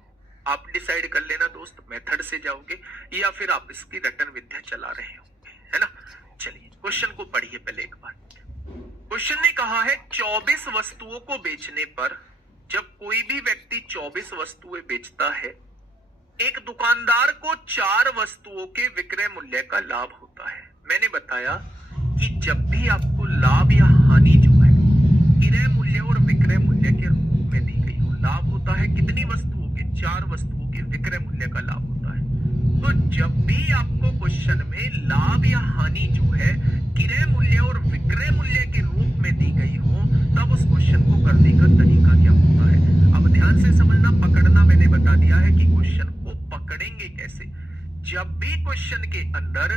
आप डिसाइड कर लेना दोस्त, मेथड से जाओगे या फिर आप इसकी रटन विद्या चला रहे होंगे, है ना। चलिए क्वेश्चन को पढ़िए पहले एक बार। क्वेश्चन ने कहा है 24 वस्तुओं को बेचने पर, जब कोई भी व्यक्ति 24 वस्तुएं बेचता है, एक दुकानदार को 4 वस्तुओं के विक्रय मूल्य का लाभ होता है। मैंने बताया कि जब भी आपको लाभ या हानि जो है क्रय मूल्य और विक्रय मूल्य के रूप में दी गई हो, लाभ होता है कितनी वस्तुओं के, 4 वस्तुओं के विक्रय मूल्य का लाभ होता है। तो जब भी आपको क्वेश्चन में लाभ या हानि जो है क्रय मूल्य और विक्रय मूल्य के रूप में दी गई हो, तब उस क्वेश्चन को करने का तरीका क्या होता है। अब ध्यान से समझना, पकड़ना मैंने बता दिया है कि क्वेश्चन को पकड़ेंगे कैसे। जब भी क्वेश्चन के अंदर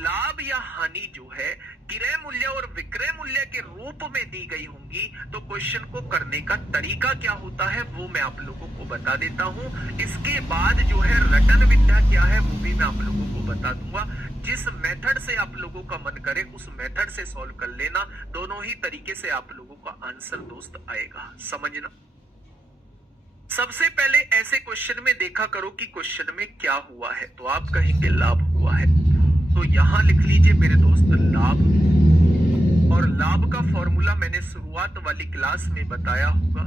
लाभ या हानि जो है क्रय मूल्य और विक्रय मूल्य के रूप में दी गई होंगी, तो क्वेश्चन को करने का तरीका क्या होता है वो मैं आप लोगों को बता देता हूं। इसके बाद जो है रटन विद्या क्या है वो भी मैं आप लोगों को बता दूंगा। जिस मेथड से आप लोगों का मन करे उस मेथड से सॉल्व कर लेना, दोनों ही तरीके से आप लोगों का आंसर दोस्त आएगा, समझना। सबसे पहले ऐसे क्वेश्चन में देखा करो कि क्वेश्चन में क्या हुआ है, तो आप कहेंगे लाभ हुआ है, तो यहां लिख लीजिए मेरे दोस्त लाभ। और लाभ का फॉर्मूला मैंने शुरुआत वाली क्लास में बताया होगा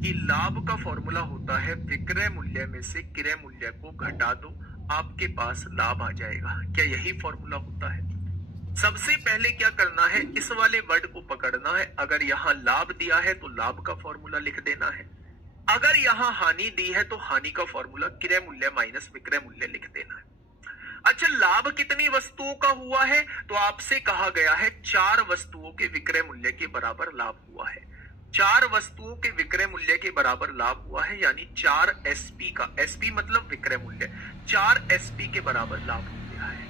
कि लाभ का फॉर्मूला होता है विक्रय मूल्य में से क्रय मूल्य को घटा दो, आपके पास लाभ आ जाएगा। क्या यही फॉर्मूला होता है? सबसे पहले क्या करना है, इस वाले वर्ड को पकड़ना है। अगर यहां लाभ दिया है तो लाभ का फॉर्मूला लिख देना है, अगर यहां हानि दी है तो हानि का फॉर्मूला क्रय मूल्य माइनस विक्रय मूल्य लिख देना है। अच्छा, लाभ कितनी वस्तुओं का हुआ है, तो आपसे कहा गया है 4 वस्तुओं के विक्रय मूल्य के बराबर लाभ हुआ है। 4 वस्तुओं के विक्रय मूल्य के बराबर लाभ हुआ है, यानी 4 एसपी का, एसपी मतलब विक्रय मूल्य, 4 एसपी के बराबर लाभ हो गया है।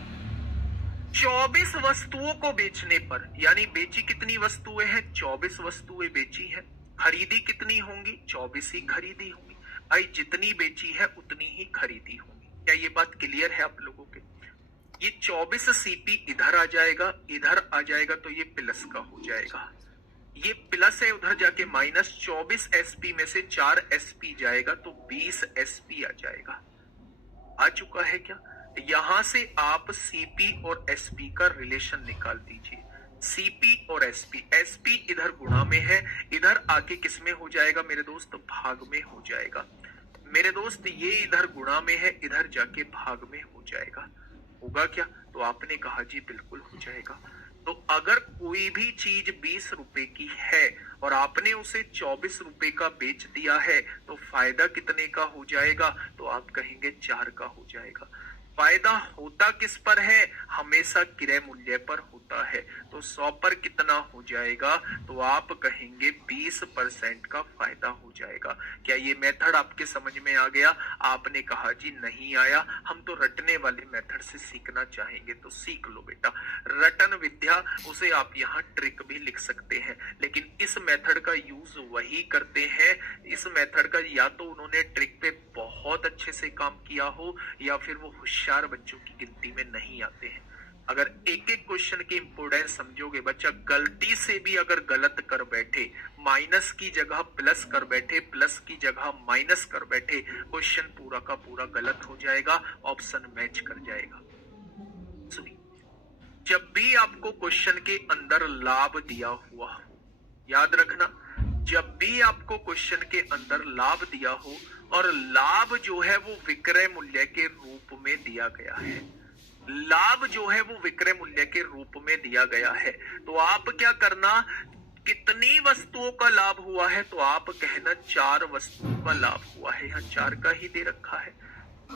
24 वस्तुओं को बेचने पर, यानी बेची कितनी वस्तुएं हैं, 24 वस्तुएं बेची है। खरीदी कितनी होंगी, 24 ही खरीदी होंगी। भाई जितनी बेची है उतनी ही खरीदी होंगी। क्या ये बात क्लियर है आप लोगों के? ये 24 सीपी इधर आ जाएगा, इधर आ जाएगा तो ये प्लस का हो जाएगा। ये प्लस है, उधर जाके माइनस। 24 एसपी में से 4 एसपी जाएगा तो 20 एसपी आ जाएगा। आ चुका है क्या? यहां से आप सीपी और एसपी का रिलेशन निकाल दीजिए। सीपी और एसपी, एसपी इधर गुणा में है, इधर आके किस में हो जाएगा मेरे दोस्त, भाग में हो जाएगा। मेरे दोस्त ये इधर गुणा में है, इधर जाके भाग में हो जाएगा। होगा क्या? तो आपने कहा जी बिल्कुल हो जाएगा। तो अगर कोई भी चीज 20 रुपए की है और आपने उसे 24 रुपए का बेच दिया है, तो फायदा कितने का हो जाएगा, तो आप कहेंगे 4 का हो जाएगा। फायदा होता किस पर है? हमेशा क्रय मूल्य पर होता है। तो 100 पर कितना हो जाएगा? तो आप कहेंगे 20% का फायदा हो जाएगा। क्या ये मेथड आपके समझ में आ गया? आपने कहा जी नहीं आया, हम तो रटने वाले मेथड से सीखना चाहेंगे। तो सीख लो बेटा, रटन विद्या, उसे आप यहाँ ट्रिक भी लिख सकते हैं, लेकिन इस मेथड का यूज वही करते हैं, इस मेथड का या तो उन्होंने ट्रिक पे बहुत अच्छे से काम किया हो, या फिर वो होशियार बच्चों की गिनती में नहीं आते हैं। अगर एक एक क्वेश्चन की इंपोर्टेंस समझोगे, बच्चा गलती से भी अगर गलत कर बैठे, माइनस की जगह प्लस कर बैठे, प्लस की जगह माइनस कर बैठे, क्वेश्चन पूरा का पूरा गलत हो जाएगा, ऑप्शन मैच कर जाएगा। सुनिए, जब भी आपको क्वेश्चन के अंदर लाभ दिया हुआ हो, याद रखना, जब भी आपको क्वेश्चन के अंदर लाभ दिया हो और लाभ जो है वो विक्रय मूल्य के रूप में दिया गया है, लाभ जो है वो विक्रय मूल्य के रूप में दिया गया है, तो आप क्या करना, कितनी वस्तुओं का लाभ हुआ है? तो आप कहना 4 वस्तुओं का लाभ हुआ है, यहाँ 4 का ही दे रखा है,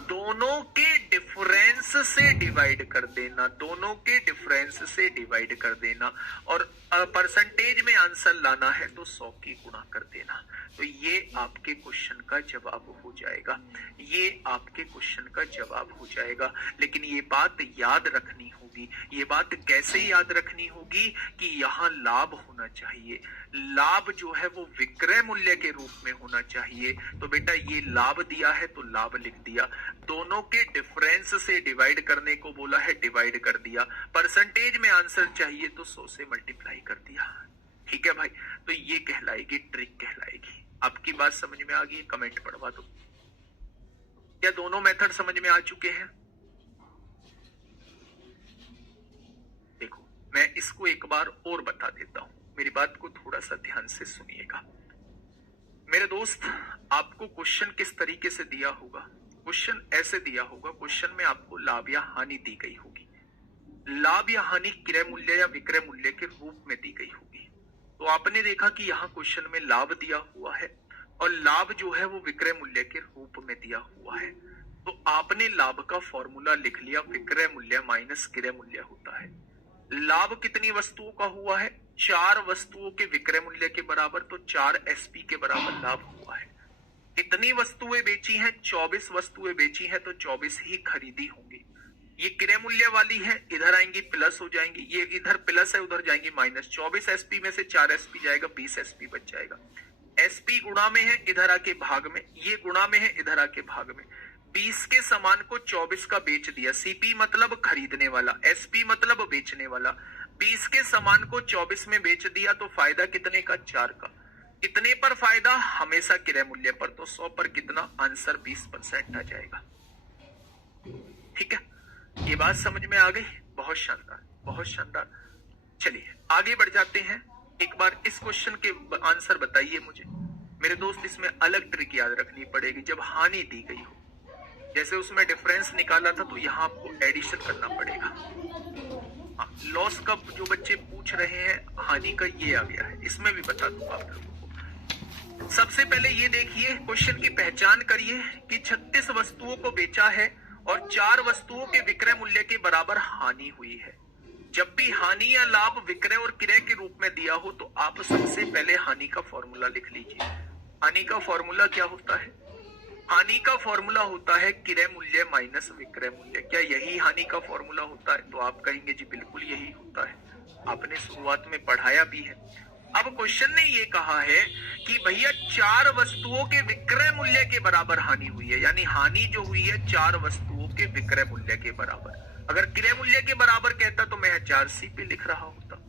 दोनों के डिफरेंस से डिवाइड कर देना, दोनों के डिफरेंस से डिवाइड कर देना, और परसेंटेज में आंसर लाना है तो 100 की गुणा कर देना। तो ये आपके क्वेश्चन का जवाब हो जाएगा, ये आपके क्वेश्चन का जवाब हो जाएगा। लेकिन ये बात याद रखनी होगी, ये बात कैसे याद रखनी होगी कि यहाँ लाभ होना चाहिए, लाभ जो है वो विक्रय मूल्य के रूप में होना चाहिए। तो बेटा ये लाभ दिया है तो लाभ लिख दिया, दोनों के डिफरेंस से डिवाइड करने को बोला है, डिवाइड कर दिया, परसेंटेज में आंसर चाहिए तो 100 से मल्टीप्लाई कर दिया। ठीक है भाई, तो ये कहलाएगी ट्रिक कहलाएगी। आपकी बात समझ में आ गई? कमेंट पढ़वा दो। क्या दोनों मेथड समझ में आ चुके हैं? देखो मैं इसको एक बार और बता देता हूं, मेरी बात को थोड़ा सा ध्यान से सुनिएगा। मेरे दोस्त, आपको क्वेश्चन किस तरीके से दिया होगा? क्वेश्चन ऐसे दिया होगा, क्वेश्चन में आपको लाभ या हानि दी गई होगी, लाभ या हानि क्रय मूल्य या विक्रय मूल्य के रूप में दी गई होगी। तो आपने देखा कि यहाँ क्वेश्चन में लाभ दिया हुआ है और लाभ जो है वो विक्रय मूल्य के रूप में दिया हुआ है, तो आपने लाभ का फॉर्मूला लिख लिया, विक्रय मूल्य माइनस क्रय मूल्य होता है। लाभ कितनी वस्तुओं का हुआ है? 4 वस्तुओं के विक्रय मूल्य के बराबर, तो 4 एसपी के बराबर लाभ हुआ है। कितनी वस्तुएं बेची हैं? 24 वस्तुएं बेची हैं, तो 24 ही खरीदी होंगी। ये क्रय मूल्य वाली है, इधर आएंगी प्लस हो जाएंगी, ये इधर प्लस है उधर जाएंगी माइनस, 24 एसपी में से 4 एसपी जाएगा, 20 एसपी बच जाएगा। एसपी गुणा में है, इधर आके भाग में, ये गुणा में है, इधर आके भाग में। 20 के सामान को 24 का बेच दिया, सीपी मतलब खरीदने वाला, एसपी मतलब बेचने वाला। 20 के सामान को 24 में बेच दिया, तो फायदा कितने का? 4 का। कितने पर फायदा? हमेशा क्रय मूल्य पर, तो 100 पर कितना? आंसर 20% आ जाएगा। ठीक है, ये बात समझ में आ गई? बहुत शानदार, बहुत शानदार। चलिए आगे बढ़ जाते हैं। एक बार इस क्वेश्चन के आंसर बताइए मुझे। मेरे दोस्त इसमें अलग ट्रिक याद रखनी पड़ेगी, जब हानि दी गई हो, जैसे उसमें डिफरेंस निकाला था तो यहाँ आपको एडिशन करना पड़ेगा। लॉस का जो बच्चे पूछ रहे हैं, हानि का ये आ गया है, इसमें भी बता दूंगा आप लोगों को। सबसे पहले ये देखिए, क्वेश्चन की पहचान करिए कि 36 वस्तुओं को बेचा है और 4 वस्तुओं के विक्रय मूल्य के बराबर हानि हुई है। जब भी हानि या लाभ विक्रय और क्रय के रूप में दिया हो तो आप सबसे पहले हानि का फॉर्मूला लिख लीजिए। हानि का फॉर्मूला क्या होता है? हानि का फॉर्मूला होता है क्रय मूल्य माइनस विक्रय मूल्य। क्या यही हानि का फॉर्मूला होता है? तो आप कहेंगे जी बिल्कुल यही होता है, आपने शुरुआत में पढ़ाया भी है। अब क्वेश्चन ने ये कहा है कि भैया 4 वस्तुओं के विक्रय मूल्य के बराबर हानि हुई है, यानी हानि जो हुई है 4 वस्तुओं के विक्रय मूल्य के बराबर। अगर क्रय मूल्य के बराबर कहता तो मैं 4 सी पे लिख रहा होता।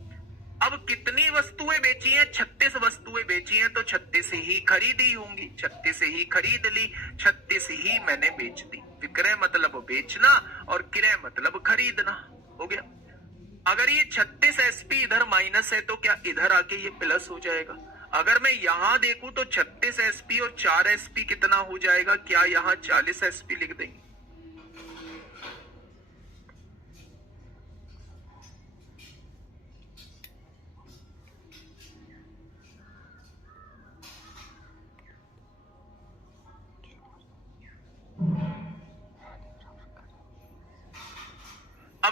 अब कितनी वस्तुएं बेची हैं? 36 वस्तुएं बेची हैं, तो 36 ही खरीदी होंगी, 36 ही खरीद ली, 36 ही मैंने बेच दी। विक्रय मतलब बेचना और क्रय मतलब खरीदना, हो गया। अगर ये 36 एसपी इधर माइनस है तो क्या इधर आके ये प्लस हो जाएगा? अगर मैं यहां देखूं तो 36 एसपी और 4 एसपी कितना हो जाएगा? क्या यहां 40 एसपी लिख देंगे?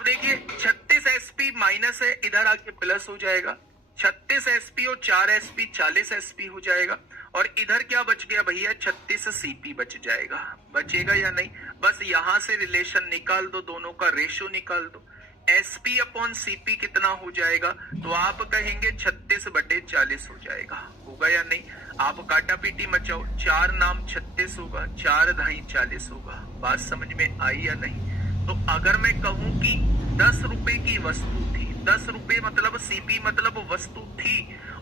अब देखिए 36 एसपी माइनस है, इधर आके प्लस हो जाएगा। 36 एसपी और 4 एसपी 40 एसपी हो जाएगा। और इधर क्या बच गया भैया, 36 सीपी बच जाएगा। बचेगा या नहीं? बस यहां से रिलेशन निकाल दो, दोनों का रेशो निकाल दो। एसपी अपॉन सीपी कितना हो जाएगा? तो आप कहेंगे 36/40 हो जाएगा। होगा या नहीं? आप काटा पीटी मचाओ, 4 नाम 36 होगा, 4 धाई 40 होगा। बात समझ में आई या नहीं? तो अगर मैं कहूं कि 10 रुपए की वस्तु थी, 10 रुपए मतलब सीपी मतलब वस्तु थी,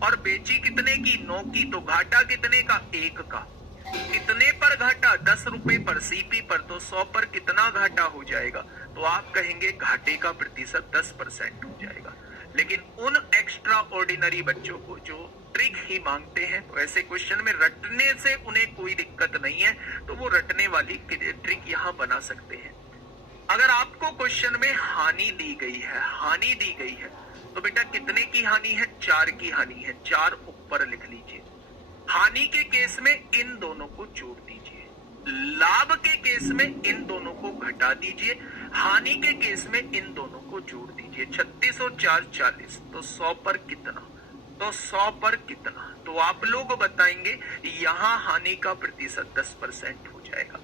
और बेची कितने की? 9 की, तो घाटा कितने का? 1 का। कितने पर घाटा? 10 रुपए पर, सीपी पर, तो 100 पर कितना घाटा हो जाएगा? तो आप कहेंगे घाटे का प्रतिशत 10% हो जाएगा। लेकिन उन एक्स्ट्रा ऑर्डिनरी बच्चों को जो ट्रिक ही मांगते हैं, तो ऐसे क्वेश्चन में रटने से उन्हें कोई दिक्कत नहीं है, तो वो रटने वाली ट्रिक यहाँ बना सकते हैं। अगर आपको क्वेश्चन में हानि दी गई है, तो बेटा कितने की हानि है? 4 की हानि है। 4 ऊपर लिख लीजिए। हानि के केस में इन दोनों को जोड़ दीजिए, लाभ के केस में इन दोनों को घटा दीजिए, हानि के केस में इन दोनों को जोड़ दीजिए। 36 और 4 40, तो 100 पर कितना? तो 100 पर कितना? तो आप लोग बताएंगे यहां हानि का प्रतिशत 10% हो जाएगा।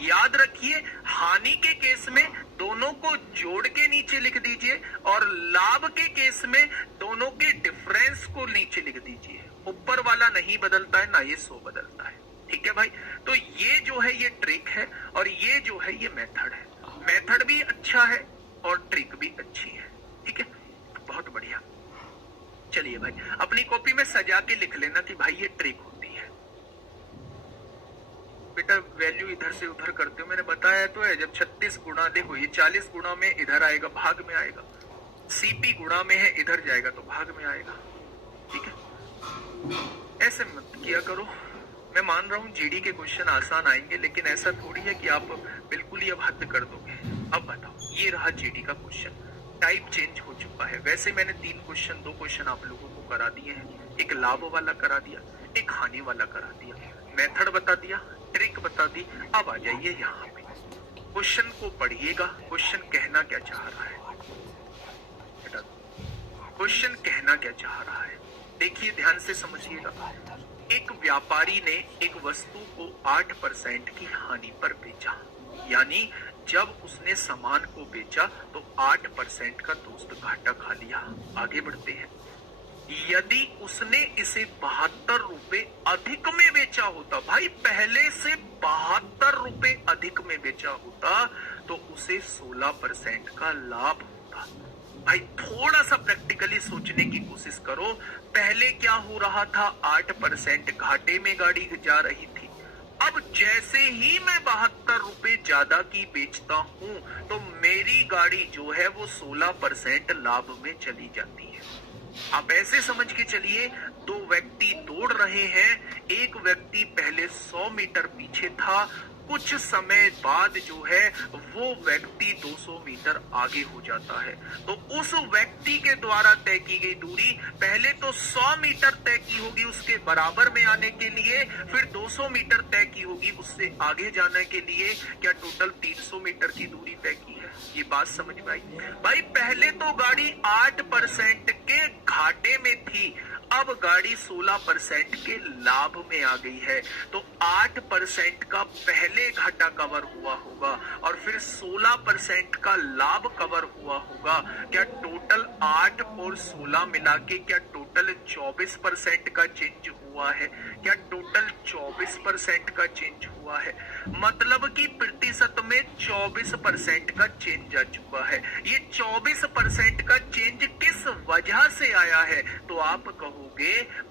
याद रखिए, हानि के केस में दोनों को जोड़ के नीचे लिख दीजिए, और लाभ के केस में दोनों के डिफरेंस को नीचे लिख दीजिए। ऊपर वाला नहीं बदलता है, ना ये 100 बदलता है। ठीक है भाई? तो ये जो है ये ट्रिक है, और ये जो है ये मेथड है। मेथड भी अच्छा है और ट्रिक भी अच्छी है। ठीक है, बहुत बढ़िया। चलिए भाई, अपनी कॉपी में सजा के लिख लेना कि भाई ये ट्रिक होती है। बेटा वैल्यू इधर से उधर करते हो, मैंने बताया तो है। जब 36 गुणा, देखो ये 40 गुणा में इधर आएगा, भाग में आएगा। सीपी गुणा में है, इधर जाएगा तो भाग में आएगा। ठीक है, ऐसे मत किया करो। मैं मान रहा हूँ जीडी के क्वेश्चन आसान आएंगे, लेकिन ऐसा थोड़ी है कि आप बिल्कुल ही अब हद कर दोगे। अब बताओ, ये रहा जीडी का क्वेश्चन। टाइप चेंज हो चुका है। वैसे मैंने 2 क्वेश्चन आप लोगों को करा दिए हैं। एक लाभ वाला करा दिया, एक हानि वाला करा दिया, मेथड बता दिया, ट्रिक बता दी। अब आ जाइए यहाँ पे, क्वेश्चन को पढ़िएगा। क्वेश्चन कहना क्या चाह रहा है बेटा? क्वेश्चन कहना क्या चाह रहा है? देखिए, ध्यान से समझिएगा। एक व्यापारी ने एक वस्तु को 8% की हानि पर बेचा, यानी जब उसने सामान को बेचा तो 8% का दोस्त घाटा खा लिया। आगे बढ़ते हैं। यदि उसने इसे 72 रुपए अधिक में बेचा होता, भाई पहले से 72 रुपए अधिक में बेचा होता, तो उसे 16% का लाभ होता। भाई थोड़ा सा प्रैक्टिकली सोचने की कोशिश करो। पहले क्या हो रहा था? 8% घाटे में गाड़ी जा रही थी। अब जैसे ही मैं 72 रुपए ज्यादा की बेचता हूं, तो मेरी गाड़ी जो है वो 16% लाभ में चली जाती है। आप ऐसे समझ के चलिए, 2 व्यक्ति दौड़ रहे हैं। एक व्यक्ति पहले 100 मीटर पीछे था, कुछ समय बाद जो है वो व्यक्ति 200 मीटर आगे हो जाता है। तो उस व्यक्ति के द्वारा तय की गई दूरी पहले तो 100 मीटर तय की होगी उसके बराबर में आने के लिए, फिर 200 मीटर तय की होगी उससे आगे जाने के लिए। क्या टोटल 300 मीटर की दूरी तय की है? ये बात समझ में आई? भाई पहले तो गाड़ी 8% के घाटे में थी, अब गाड़ी 16% के लाभ में आ गई है। तो 8% का पहले घाटा कवर हुआ होगा और फिर 16% का लाभ कवर हुआ होगा। क्या टोटल 8 और 16 मिला के क्या टोटल 24% का चेंज हुआ है? क्या टोटल 24% का चेंज हुआ है? मतलब कि प्रतिशत में 24% का चेंज आ चुका है। ये 24% का चेंज किस वजह से आया है? तो आप कहोगे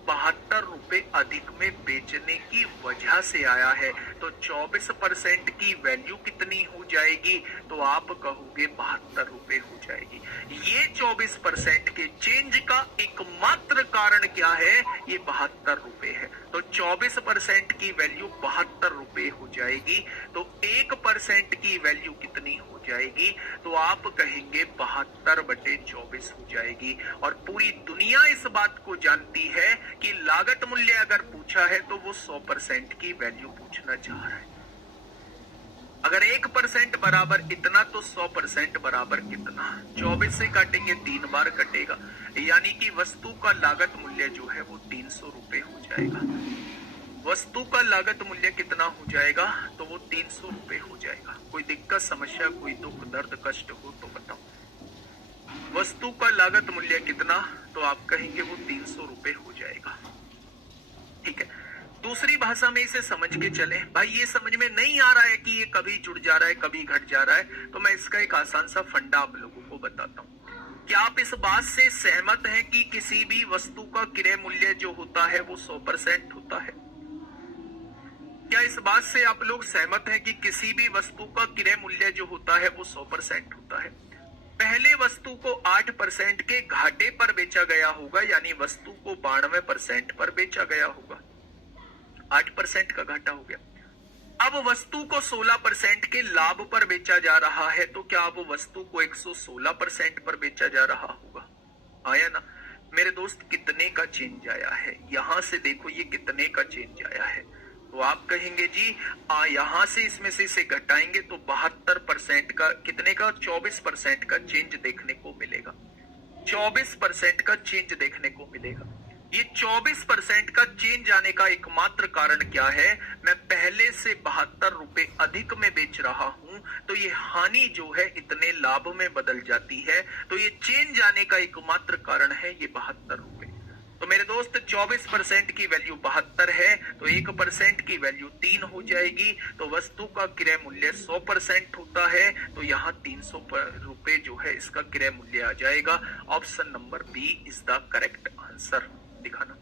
72 रुपए अधिक में बेचने की वजह से आया है। तो 24% की वैल्यू कितनी हो जाएगी? तो आप कहोगे 72 रुपए हो जाएगी। ये 24% के चेंज का एकमात्र कारण क्या है? ये 72 रुपए है। तो 24% की वैल्यू 72 रुपए हो जाएगी। तो 1% की वैल्यू कितनी हो जाएगी? तो आप कहेंगे 72/24 हो जाएगी। और पूरी दुनिया इस बात को जानती है कि लागत मूल्य अगर पूछा है तो वो 100% की वैल्यू पूछना चाह रहा है। अगर 1% बराबर इतना तो 100% बराबर कितना? 24 से काटेंगे 3 बार कटेगा, यानी कि वस्तु का लागत मूल्य जो है वो 300 रुपए हो जाएगा। वस्तु का लागत मूल्य कितना हो जाएगा? तो वो 300 रुपए हो जाएगा। कोई दिक्कत, समस्या, कोई दुख दर्द कष्ट हो तो बताओ। वस्तु का लागत मूल्य कितना? तो आप कहेंगे वो 300 रुपए हो जाएगा। ठीक है, दूसरी भाषा में इसे समझ के चले। भाई ये समझ में नहीं आ रहा है कि ये कभी जुड़ जा रहा है कभी घट जा रहा है, तो मैं इसका एक आसान सा फंडा आप लोगों को बताता हूँ। क्या आप इस बात से सहमत हैं कि किसी भी वस्तु का क्रय मूल्य जो होता है वो 100% होता है? क्या इस बात से आप लोग सहमत हैं कि किसी भी वस्तु का क्रय मूल्य जो होता है वो 100% होता है? पहले वस्तु को 8% के घाटे पर बेचा गया होगा, यानी वस्तु को 92% पर बेचा गया होगा, 8% का घाटा हो गया। अब वस्तु को 16% के लाभ पर बेचा जा रहा है, तो क्या अब वस्तु को 116% पर बेचा जा रहा होगा? आया ना मेरे दोस्त? कितने का चेंज आया है? यहां से देखो ये कितने का चेंज आया है। तो आप कहेंगे जी यहां से इसमें से इसे घटाएंगे तो 72% का, कितने का? 24% का चेंज देखने को मिलेगा। 24% का चेंज देखने को मिलेगा। ये 24% का चेंज आने का एकमात्र कारण क्या है? मैं पहले से 72 रुपए अधिक में बेच रहा हूं, तो ये हानि जो है इतने लाभ में बदल जाती है। तो ये चेंज आने का एकमात्र कारण है ये 72 रुपए। तो मेरे दोस्त 24% की वैल्यू 72 है, तो 1% की वैल्यू 3 हो जाएगी। तो वस्तु का क्रय मूल्य 100% होता है, तो यहाँ 300 रुपए जो है इसका क्रय मूल्य आ जाएगा। Option number B is the correct answer. दिखाना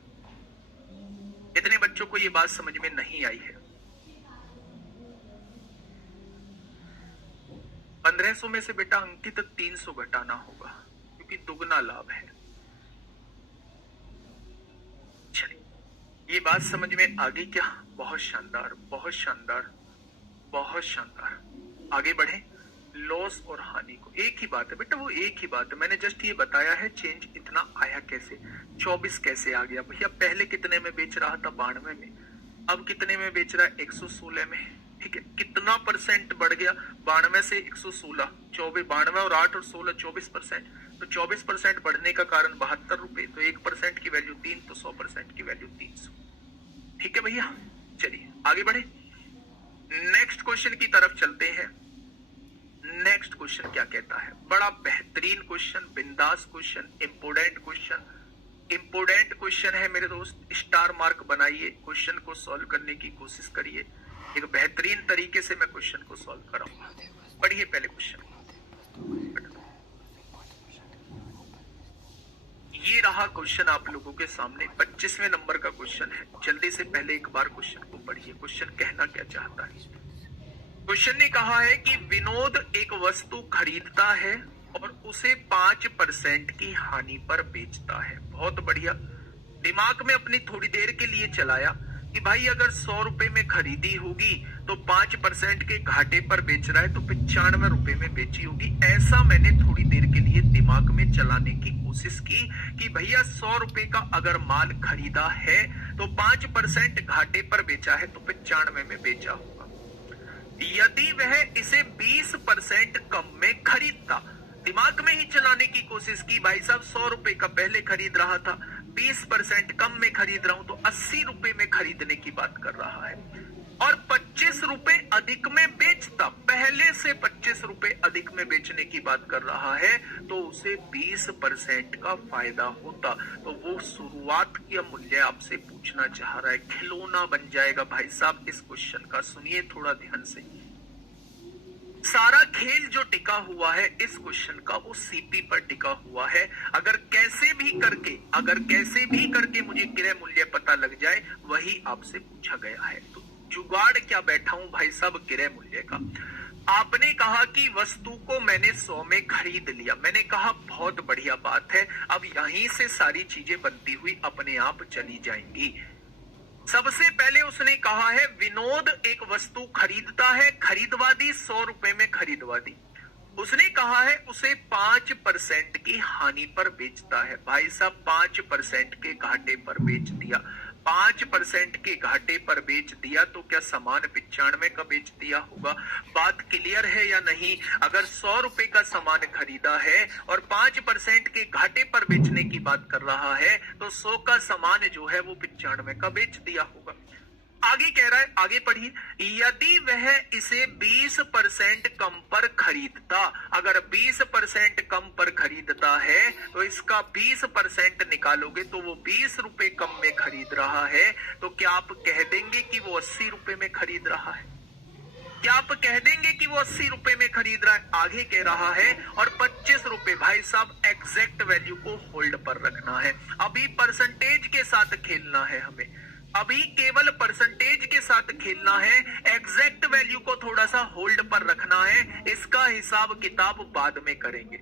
कितने बच्चों को ये बात समझ में नहीं आई है? 1500 में से बेटा अंकित 300 घटाना होगा, क्योंकि दुगना लाभ है। चलिए ये बात समझ में आ गई क्या? बहुत शानदार, बहुत शानदार, बहुत शानदार। आगे बढ़े। लॉस और हानि को एक ही बात है बेटा, वो एक ही बात है। मैंने जस्ट ये बताया है चेंज इतना आया कैसे, 24 कैसे आ गया। भैया पहले कितने में बेच रहा था? 92 में। अब कितने में बेच रहा है? 116 में। ठीक है, कितना परसेंट बढ़ गया? 92 से 116, 24, 92 और 8 और 16, 24%। तो 24% बढ़ने का कारण 72 रुपए, तो 1% की वैल्यू 3, तो 100% की वैल्यू 300। ठीक है भैया, चलिए आगे बढ़े। नेक्स्ट क्वेश्चन की तरफ चलते हैं। नेक्स्ट क्वेश्चन क्या कहता है? बड़ा बेहतरीन क्वेश्चन, बिंदास question, important question. Important question है मेरे दोस्त, स्टार मार्क बनाइए, क्वेश्चन को सॉल्व करने की कोशिश करिए। एक बेहतरीन तरीके से मैं क्वेश्चन को सॉल्व कराऊंगा। पढ़िए पहले क्वेश्चन। ये रहा क्वेश्चन आप लोगों के सामने, 25वें नंबर का क्वेश्चन है। जल्दी से पहले एक बार क्वेश्चन को पढ़िए, क्वेश्चन कहना क्या चाहता है। क्वेश्चन ने कहा है कि विनोद एक वस्तु खरीदता है और उसे 5% की हानि पर बेचता है। बहुत बढ़िया। दिमाग में अपनी थोड़ी देर के लिए चलाया कि भाई अगर 100 रुपए में खरीदी होगी तो 5% के घाटे पर बेच रहा है, तो 95 रुपए में बेची होगी। ऐसा मैंने थोड़ी देर के लिए दिमाग में चलाने की कोशिश की कि भैया 100 रुपए का अगर माल खरीदा है तो 5% घाटे पर बेचा है, तो 95 में बेचा होगा। यदि वह इसे 20% कम में खरीदता, दिमाग में ही चलाने की कोशिश की, भाई साहब 100 रुपए का पहले खरीद रहा था, 20% कम में खरीद रहा हूं, तो 80 रुपए में खरीदने की बात कर रहा है। और 25 रुपए अधिक में बेचता, पहले से 25 रुपए अधिक में बेचने की बात कर रहा है, तो उसे 20% का फायदा होता। तो वो शुरुआत का मूल्य आपसे पूछना चाह रहा है, खिलौना बन जाएगा भाई साहब इस क्वेश्चन का। सुनिए थोड़ा ध्यान से। सारा खेल जो टिका हुआ है इस क्वेश्चन का, वो सीपी पर टिका हुआ है। अगर कैसे भी करके मुझे क्रय मूल्य पता लग जाए, वही आपसे पूछा गया है। तो जुगाड़ क्या बैठा हूं भाई साहब क्रय मूल्य का। आपने कहा कि वस्तु को मैंने 100 में खरीद लिया, मैंने कहा बहुत बढ़िया बात है। अब यहीं से सारी चीजें बनती हुई अपने आप चली जाएंगी। सबसे पहले उसने कहा है विनोद एक वस्तु खरीदता है, खरीदवा दी, 100 रुपए में खरीदवा दी। उसने कहा है उसे 5% की हानि पर बेचता है। भाई साहब 5% के घाटे पर बेच दिया। 5% के घाटे पर बेच दिया तो क्या सामान 95 का बेच दिया होगा? बात क्लियर है या नहीं? अगर 100 रुपए का सामान खरीदा है और 5% के घाटे पर बेचने की बात कर रहा है तो 100 का सामान जो है वो 95 का बेच दिया होगा। आगे कह रहा है, आगे पढ़िए, यदि वह इसे 20% कम पर खरीदता, अगर 20% कम पर खरीदता है तो इसका 20% निकालोगे तो वो 20 रुपए कम में खरीद रहा है, तो क्या आप कह देंगे कि वो 80 रुपए में खरीद रहा है? क्या आप कह देंगे कि वो 80 रुपए में खरीद रहा है? आगे कह रहा है और 25 रुपए, भाई साहब एग्जैक्ट वैल्यू को होल्ड पर रखना है, अभी परसेंटेज के साथ खेलना है हमें, अभी केवल परसेंटेज के साथ खेलना है, एग्जैक्ट वैल्यू को थोड़ा सा होल्ड पर रखना है। इसका हिसाब किताब बाद में करेंगे,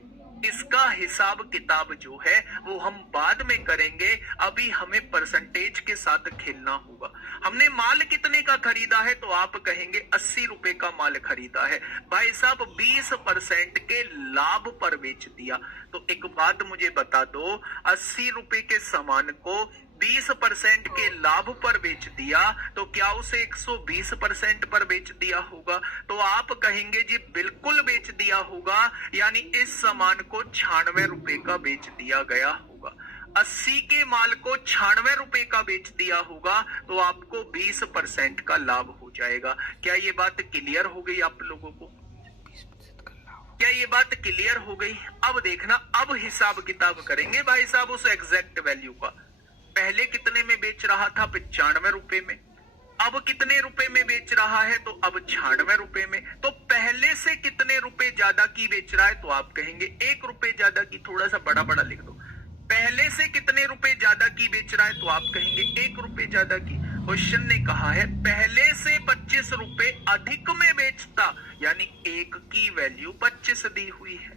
इसका हिसाब किताब जो है वो हम बाद में करेंगे, अभी हमें परसेंटेज के साथ खेलना होगा। हमने माल कितने का खरीदा है तो आप कहेंगे 80 रुपए का माल खरीदा है, भाई साहब 20% के लाभ पर बेच दिया। तो एक बात मुझे बता दो, 80 रुपए के सामान को 20% के लाभ पर बेच दिया तो क्या उसे 120% पर बेच दिया होगा? तो आप कहेंगे जी बिल्कुल बेच दिया होगा, यानी इस सामान को 96 रुपए का बेच दिया गया होगा। 80 के माल को 96 रुपए का बेच दिया होगा तो आपको 20% का लाभ हो जाएगा। क्या ये बात क्लियर हो गई आप लोगों को? क्या ये बात क्लियर हो गई? अब देखना, अब हिसाब किताब करेंगे भाई साहब उस एग्जैक्ट वैल्यू का। पहले कितने में बेच रहा था? 95 रुपए में। अब कितने रुपए में बेच रहा है? तो अब 96 रुपए में। तो पहले से कितने रुपए ज्यादा की बेच रहा है? तो आप कहेंगे 1 रुपए ज्यादा की, थोड़ा सा बड़ा बड़ा लिख दो। पहले से कितने रुपए ज्यादा की बेच रहा है? तो आप कहेंगे 1 रुपए ज्यादा की। क्वेश्चन ने कहा है पहले से 25 रुपए अधिक में बेचता, यानी 1 की वैल्यू 25 दी हुई है।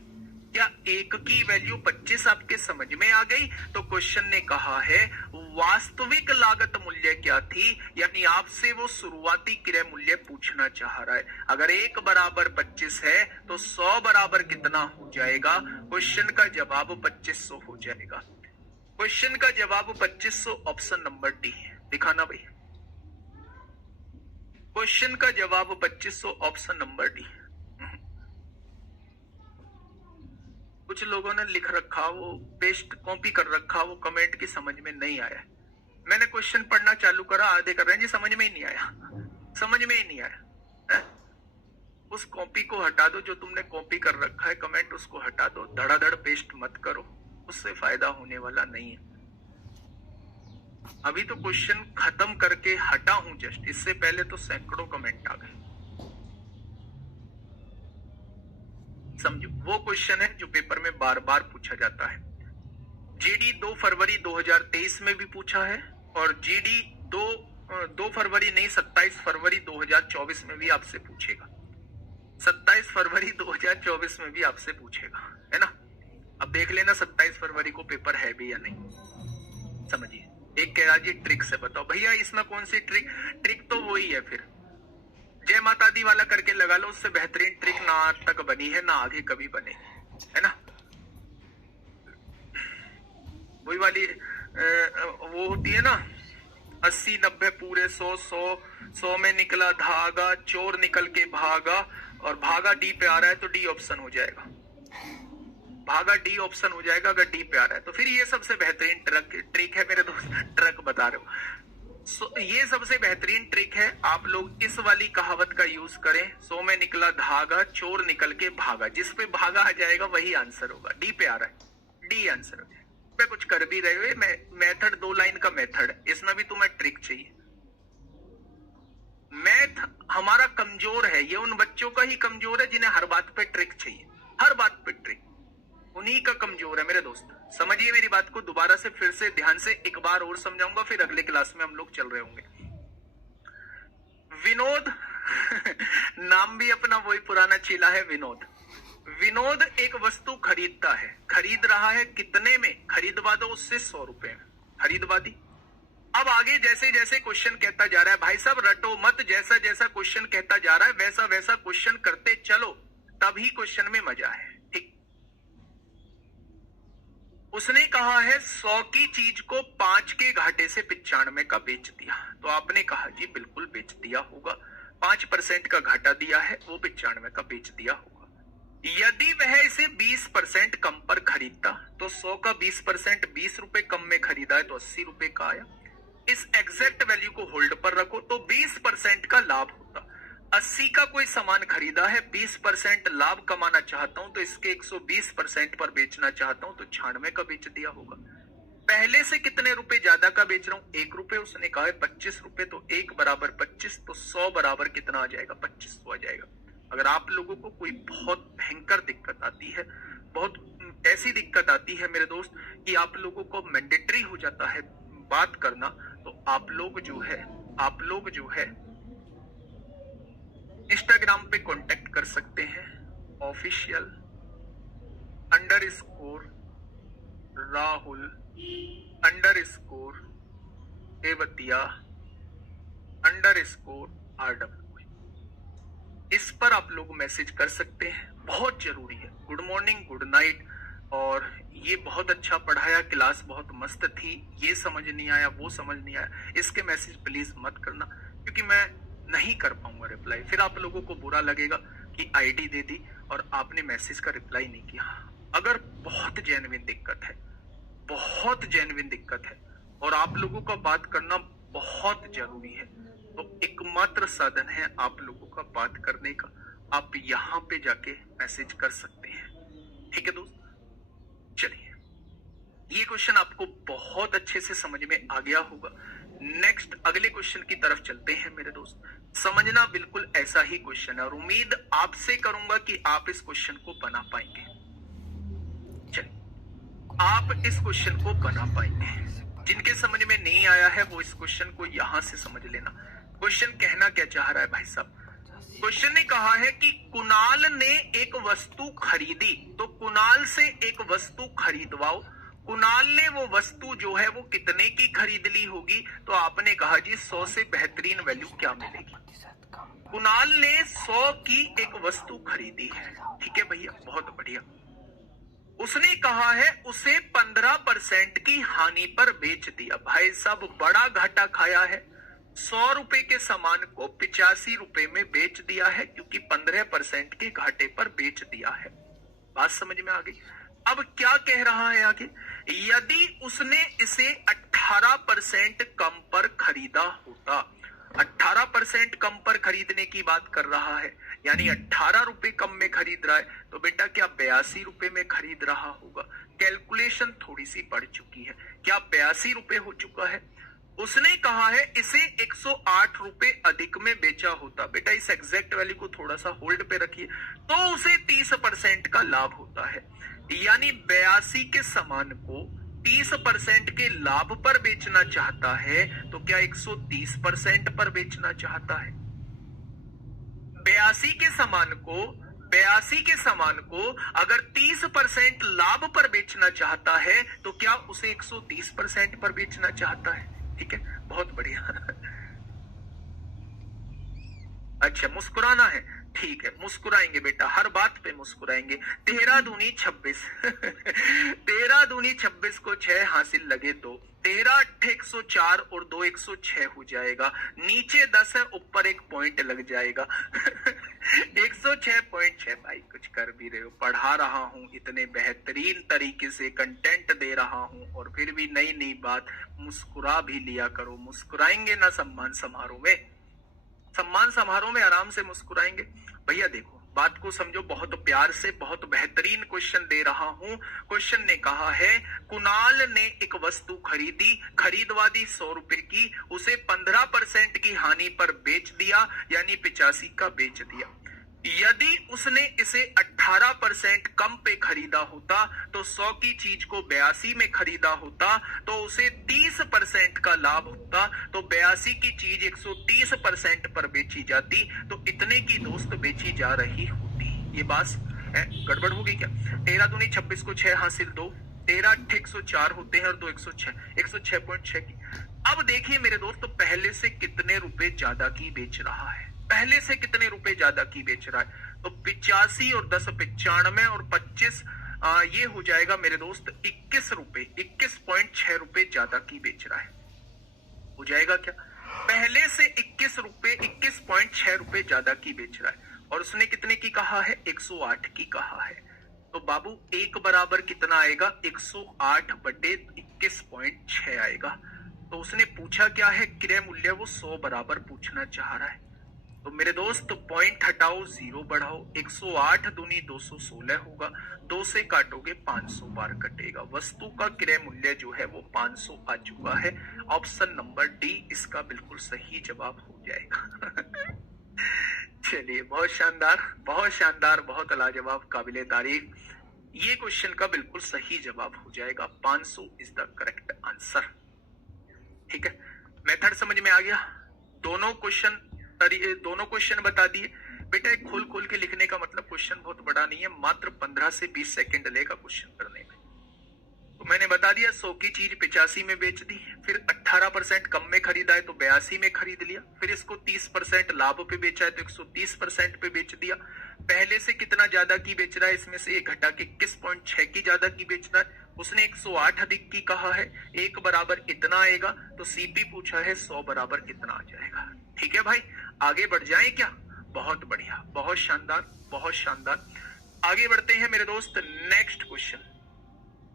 क्या 1 की वैल्यू 25 आपके समझ में आ गई? तो क्वेश्चन ने कहा है वास्तविक लागत मूल्य क्या थी, यानी आपसे वो शुरुआती क्रय मूल्य पूछना चाह रहा है। अगर 1 बराबर 25 है तो 100 बराबर कितना हो जाएगा? क्वेश्चन का जवाब 2500 हो जाएगा। क्वेश्चन का जवाब 2500, ऑप्शन नंबर डी। दिखाना भाई, क्वेश्चन का जवाब 2500, ऑप्शन नंबर डी। कुछ लोगों ने लिख रखा, वो पेस्ट कॉपी कर रखा, वो कमेंट की समझ में नहीं आया। मैंने क्वेश्चन पढ़ना चालू करा, आधे कर रहे हैं जी समझ में ही नहीं आया, समझ में ही नहीं आया। उस कॉपी को हटा दो, जो तुमने कॉपी कर रखा है कमेंट, उसको हटा दो, धड़ाधड़ पेस्ट मत करो, उससे फायदा होने वाला नहीं है। अभी तो क्वेश्चन खत्म करके हटा हूं जस्ट, इससे पहले तो सैकड़ों कमेंट आ गए। समझो, वो क्वेश्चन है जो पेपर में बार बार पूछा जाता है। जीडी 2 फरवरी 2023 में भी पूछा है और जीडी 2 फरवरी नहीं 27 फरवरी 2024 में भी आपसे पूछेगा। 27 फरवरी 2024 में भी आपसे पूछेगा, है ना? अब देख लेना 27 फरवरी को पेपर है भी या नहीं। समझिए, एक कह रहा जी ट्रिक से बताओ। भैया इसमें कौन सी ट्रिक? ट्रिक तो वही है, फिर जय माता दी वाला करके लगा लो, उससे बेहतरीन ट्रिक ना आज तक बनी है ना आगे कभी बनेगी, है ना? वही वाली वो होती है ना, 80 90 पूरे 100 में निकला धागा, चोर निकल के भागा, और भागा डी पे आ रहा है तो डी ऑप्शन हो जाएगा। भागा डी ऑप्शन हो जाएगा अगर डी पे आ रहा है तो। फिर ये सबसे बेहतरीन ट्रिक है मेरे दोस्त, ट्रक बता रहे हो। ये सबसे बेहतरीन ट्रिक है, आप लोग इस वाली कहावत का यूज करें। 100 में निकला धागा, चोर निकल के भागा, जिस पे भागा आ जाएगा वही आंसर होगा। डी पे आ रहा है, डी आंसर हो जाएगा। कुछ कर भी रहे हो, मेथड 2 लाइन का मेथड, इसमें भी तुम्हें ट्रिक चाहिए। मैथ हमारा कमजोर है, ये उन बच्चों का ही कमजोर है जिन्हें हर बात पे ट्रिक चाहिए, हर बात पे ट्रिक, उन्हीं का कमजोर है मेरे दोस्त। समझिए मेरी बात को, दोबारा से फिर से ध्यान से एक बार और समझाऊंगा, फिर अगले क्लास में हम लोग चल रहे होंगे। विनोद नाम भी अपना वही पुराना चीला है, विनोद। विनोद एक वस्तु खरीदता है, खरीद रहा है कितने में? खरीदवा दो उससे 100 रुपए में, खरीदवा दी। अब आगे जैसे जैसे क्वेश्चन कहता जा रहा है, भाई साहब रटो मत, जैसा जैसा क्वेश्चन कहता जा रहा है वैसा वैसा क्वेश्चन करते चलो, तभी क्वेश्चन में मजा है। ठीक, उसने कहा है 100 की चीज को 5 के घाटे से 95 का बेच दिया। तो आपने कहा जी बिल्कुल बेच दिया होगा, 5% का घाटा दिया है, वो 95 का बेच दिया होगा। यदि वह इसे 20% कम पर खरीदता तो 100 का 20% 20 रुपए कम में खरीदा है तो 80 रुपए का आया। इस एग्जैक्ट वैल्यू को होल्ड पर रखो तो 20% का लाभ होता। 80 का कोई सामान खरीदा है, 20% लाभ कमाना चाहता हूं तो इसके 120% पर बेचना चाहता हूं तो 96 का बेच दिया होगा। पहले से कितने रुपए ज्यादा का बेच रहा हूं? 1 रुपए। उसने कहा है 25 रुपए, तो 1 बराबर 25, तो 100 बराबर कितना आ जाएगा? 2500 आ जाएगा। अगर आप लोगों को कोई बहुत भयंकर दिक्कत आती है, बहुत ऐसी दिक्कत आती है मेरे दोस्त कि आप लोगों को मैंडेटरी हो जाता है बात करना, तो आप लोग जो है इंस्टाग्राम पे कांटेक्ट कर सकते हैं, ऑफिशियल _राहुल _तेवतिया _RW। इस पर आप लोग मैसेज कर सकते हैं, बहुत जरूरी है। गुड मॉर्निंग, गुड नाइट, और ये बहुत अच्छा पढ़ाया, क्लास बहुत मस्त थी, ये समझ नहीं आया, वो समझ नहीं आया, इसके मैसेज प्लीज मत करना, क्योंकि मैं नहीं कर पाऊंगा रिप्लाई। फिर आप लोगों को बुरा लगेगा कि आईडी दे दी और आपने मैसेज का रिप्लाई नहीं किया। अगर बहुत जेन्युइन दिक्कत है और आप लोगों का बात करना बहुत जरूरी है, तो एकमात्र साधन है आप लोगों का बात करने का। आप यहाँ पे जाके मैसेज कर सकते हैं, ठीक है दोस्त। चलिए, ये क्वेश्चन आपको बहुत अच्छे से समझ में आ गया होगा। नेक्स्ट अगले क्वेश्चन की तरफ चलते हैं मेरे दोस्त। समझना बिल्कुल ऐसा ही क्वेश्चन है और उम्मीद आपसे करूंगा कि आप इस क्वेश्चन को बना पाएंगे। चलिए, आप इस क्वेश्चन को बना पाएंगे। जिनके समझ में नहीं आया है वो इस क्वेश्चन को यहां से समझ लेना। क्वेश्चन कहना क्या चाह रहा है भाई साहब? क्वेश्चन ने कहा है कि कुणाल ने एक वस्तु खरीदी, तो कुणाल से एक वस्तु खरीदवाओ। कुणाल ने वो वस्तु जो है वो कितने की खरीद ली होगी? तो आपने कहा जी 100 से बेहतरीन वैल्यू क्या मिलेगी? कुणाल ने 100 की एक वस्तु खरीदी है, ठीक है भैया, बहुत बढ़िया। उसने कहा है उसे 15% की हानि पर बेच दिया। भाई साहब बड़ा घाटा खाया है, 100 रुपए के सामान को 85 रुपए में बेच दिया है, क्योंकि 15% के घाटे पर बेच दिया है। बात समझ में आ गई? अब क्या कह रहा है आगे? यदि उसने इसे 18% कम पर खरीदा होता, 18% कम पर खरीदने की बात कर रहा है, यानी 18 रुपए कम में खरीद रहा है, तो बेटा क्या 82 रुपए में खरीद रहा होगा? कैलकुलेशन थोड़ी सी बढ़ चुकी है, क्या 82 रुपए हो चुका है? उसने कहा है इसे 108 रुपए अधिक में बेचा होता। बेटा इस एग्जैक्ट वैल्यू को थोड़ा सा होल्ड पे रखिए, तो उसे 30% का लाभ होता है, यानी 82 के सामान को 30% के लाभ पर बेचना चाहता है, तो क्या 130% पर बेचना चाहता है? 82 के सामान को अगर 30% लाभ पर बेचना चाहता है, तो क्या उसे 130% पर बेचना चाहता है? ठीक है, बहुत बढ़िया। अच्छा, मुस्कुराना है, ठीक है, मुस्कुराएंगे बेटा, हर बात पे मुस्कुराएंगे। 13 दूनी 26 13 दूनी 26 को 6 हासिल लगे 2, 13 अट्ठे 104 और 2 106 हो जाएगा। नीचे 10 है, ऊपर एक पॉइंट लग जाएगा। 106.6। भाई कुछ कर भी रहे हो, पढ़ा रहा हूं, इतने बेहतरीन तरीके से कंटेंट दे रहा हूं, और फिर भी नई नई बात, मुस्कुरा भी लिया करो। मुस्कुराएंगे ना सम्मान समारोह में, सम्मान समारोह में आराम से मुस्कुराएंगे। भैया देखो, बात को समझो, बहुत प्यार से, बहुत बेहतरीन क्वेश्चन दे रहा हूं। क्वेश्चन ने कहा है कुणाल ने एक वस्तु खरीदी, खरीदवा दी 100 रुपए की, उसे 15% की हानि पर बेच दिया, यानी 85 का बेच दिया। यदि उसने इसे 18% कम पे खरीदा होता, तो 100 की चीज को 82 में खरीदा होता, तो उसे 30% का लाभ होता, तो 82 की चीज 130% पर बेची जाती, तो इतने की दोस्त बेची जा रही होती। ये बात है, गड़बड़ हो गई क्या? 13 दूनी 26 को 6 हासिल 2, 13 अट्ठे 104 होते हैं और 2 106, 106.6 की। अब देखिए मेरे दोस्त, पहले से कितने रुपए ज्यादा की बेच रहा है? पहले से कितने रुपए ज्यादा की बेच रहा है? तो 85 और 10 95 और 25 ये हो जाएगा मेरे दोस्त 21 रुपए, 21.6 रुपए ज्यादा की बेच रहा है। हो जाएगा क्या? पहले से 21 रुपए, 21.6 रुपए ज्यादा की बेच रहा है और उसने कितने की कहा है? 108 की कहा है। तो बाबू एक बराबर कितना आएगा? 108 बटे 21.6 आएगा। तो उसने पूछा क्या है? क्रय मूल्य वो 100 बराबर पूछना चाह रहा है। तो मेरे दोस्त पॉइंट हटाओ, 0 बढ़ाओ, 108 दूनी 216 होगा, 2 से काटोगे 500 बार कटेगा। वस्तु का क्रय मूल्य जो है वो 500 आ चुका है। ऑप्शन नंबर डी इसका बिल्कुल सही जवाब हो जाएगा। चलिए, बहुत शानदार, बहुत शानदार, बहुत लाजवाब, काबिले तारीफ। ये क्वेश्चन का बिल्कुल सही जवाब हो जाएगा। 500 इज द करेक्ट आंसर। ठीक है, मेथड समझ में आ गया? दोनों क्वेश्चन बता दिए। बेटा खोल खोल के लिखने का मतलब क्वेश्चन बहुत बड़ा नहीं है, मात्र 15 से 20 सेकंड लेगा क्वेश्चन करने में। तो मैंने बता दिया 100 की चीज 85 में बेच दी, फिर 18% कम में खरीदा है तो 82 में खरीद लिया, फिर इसको 30% लाभ पे बेचा है तो 130% पे बेच दिया। पहले से कितना ज्यादा की बेच रहा है, इसमें से एक घटा के 21.6 की ज्यादा की बेच रहा है। उसने 108 अधिक की कहा है, एक बराबर इतना आएगा। तो सीपी पूछा है 100 बराबर कितना आ जाएगा। ठीक है भाई, आगे बढ़ जाएं क्या? बहुत बढ़िया, बहुत शानदार, बहुत शानदार। आगे बढ़ते हैं मेरे दोस्त, नेक्स्ट क्वेश्चन।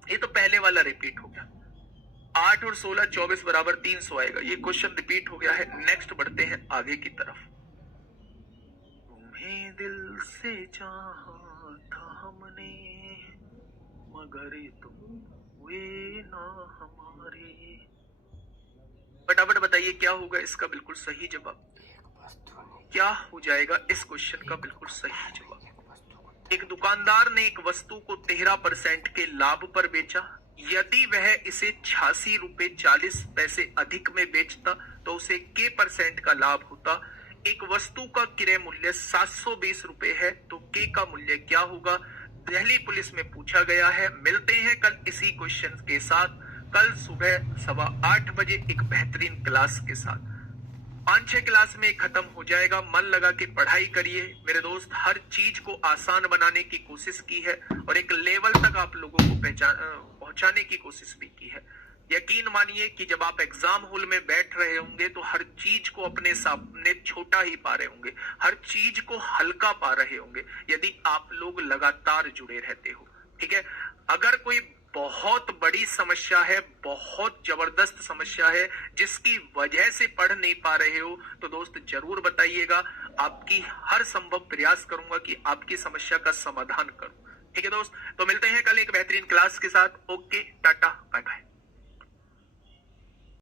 ये तो पहले वाला रिपीट हो गया। 8 और 16 24 बराबर 300 आएगा। ये क्वेश्चन रिपीट हो गया है। नेक्स्ट बढ़ते हैं आगे की तरफ। तुम्हें दिल से चाहा था हमने, मगर तुम हुए ना हमारे। फटाफट बताइए क्या होगा इसका बिल्कुल सही जवाब? क्या हो जाएगा इस क्वेश्चन का बिल्कुल सही जवाब? एक दुकानदार ने एक वस्तु को 13% के लाभ पर बेचा। यदि वह इसे 86 रुपए 40 पैसे अधिक में बेचता तो उसे k% का लाभ होता। एक वस्तु का क्रय मूल्य 720 रुपए है तो k का मूल्य क्या होगा? दिल्ली पुलिस में पूछा गया है। मिलते हैं कल इसी क्वेश्चन के साथ, कल सुबह 8:15 बजे एक बेहतरीन क्लास के साथ। 5-6 क्लास में खत्म हो जाएगा। मन लगा के पढ़ाई करिए मेरे दोस्त। हर चीज को आसान बनाने की कोशिश की है और एक लेवल तक आप लोगों को पहुंचाने की कोशिश भी की है। यकीन मानिए कि जब आप एग्जाम हॉल में बैठ रहे होंगे तो हर चीज को अपने सामने छोटा ही पा रहे होंगे, हर चीज को हल्का पा रहे होंगे, यदि आप लोग लगातार जुड़े रहते हो। ठीक है, अगर कोई बहुत बड़ी समस्या है, बहुत जबरदस्त समस्या है जिसकी वजह से पढ़ नहीं पा रहे हो, तो दोस्त जरूर बताइएगा। आपकी हर संभव प्रयास करूंगा कि आपकी समस्या का समाधान करूं। ठीक है दोस्त, तो मिलते हैं कल एक बेहतरीन क्लास के साथ। Okay, tata, bye bye.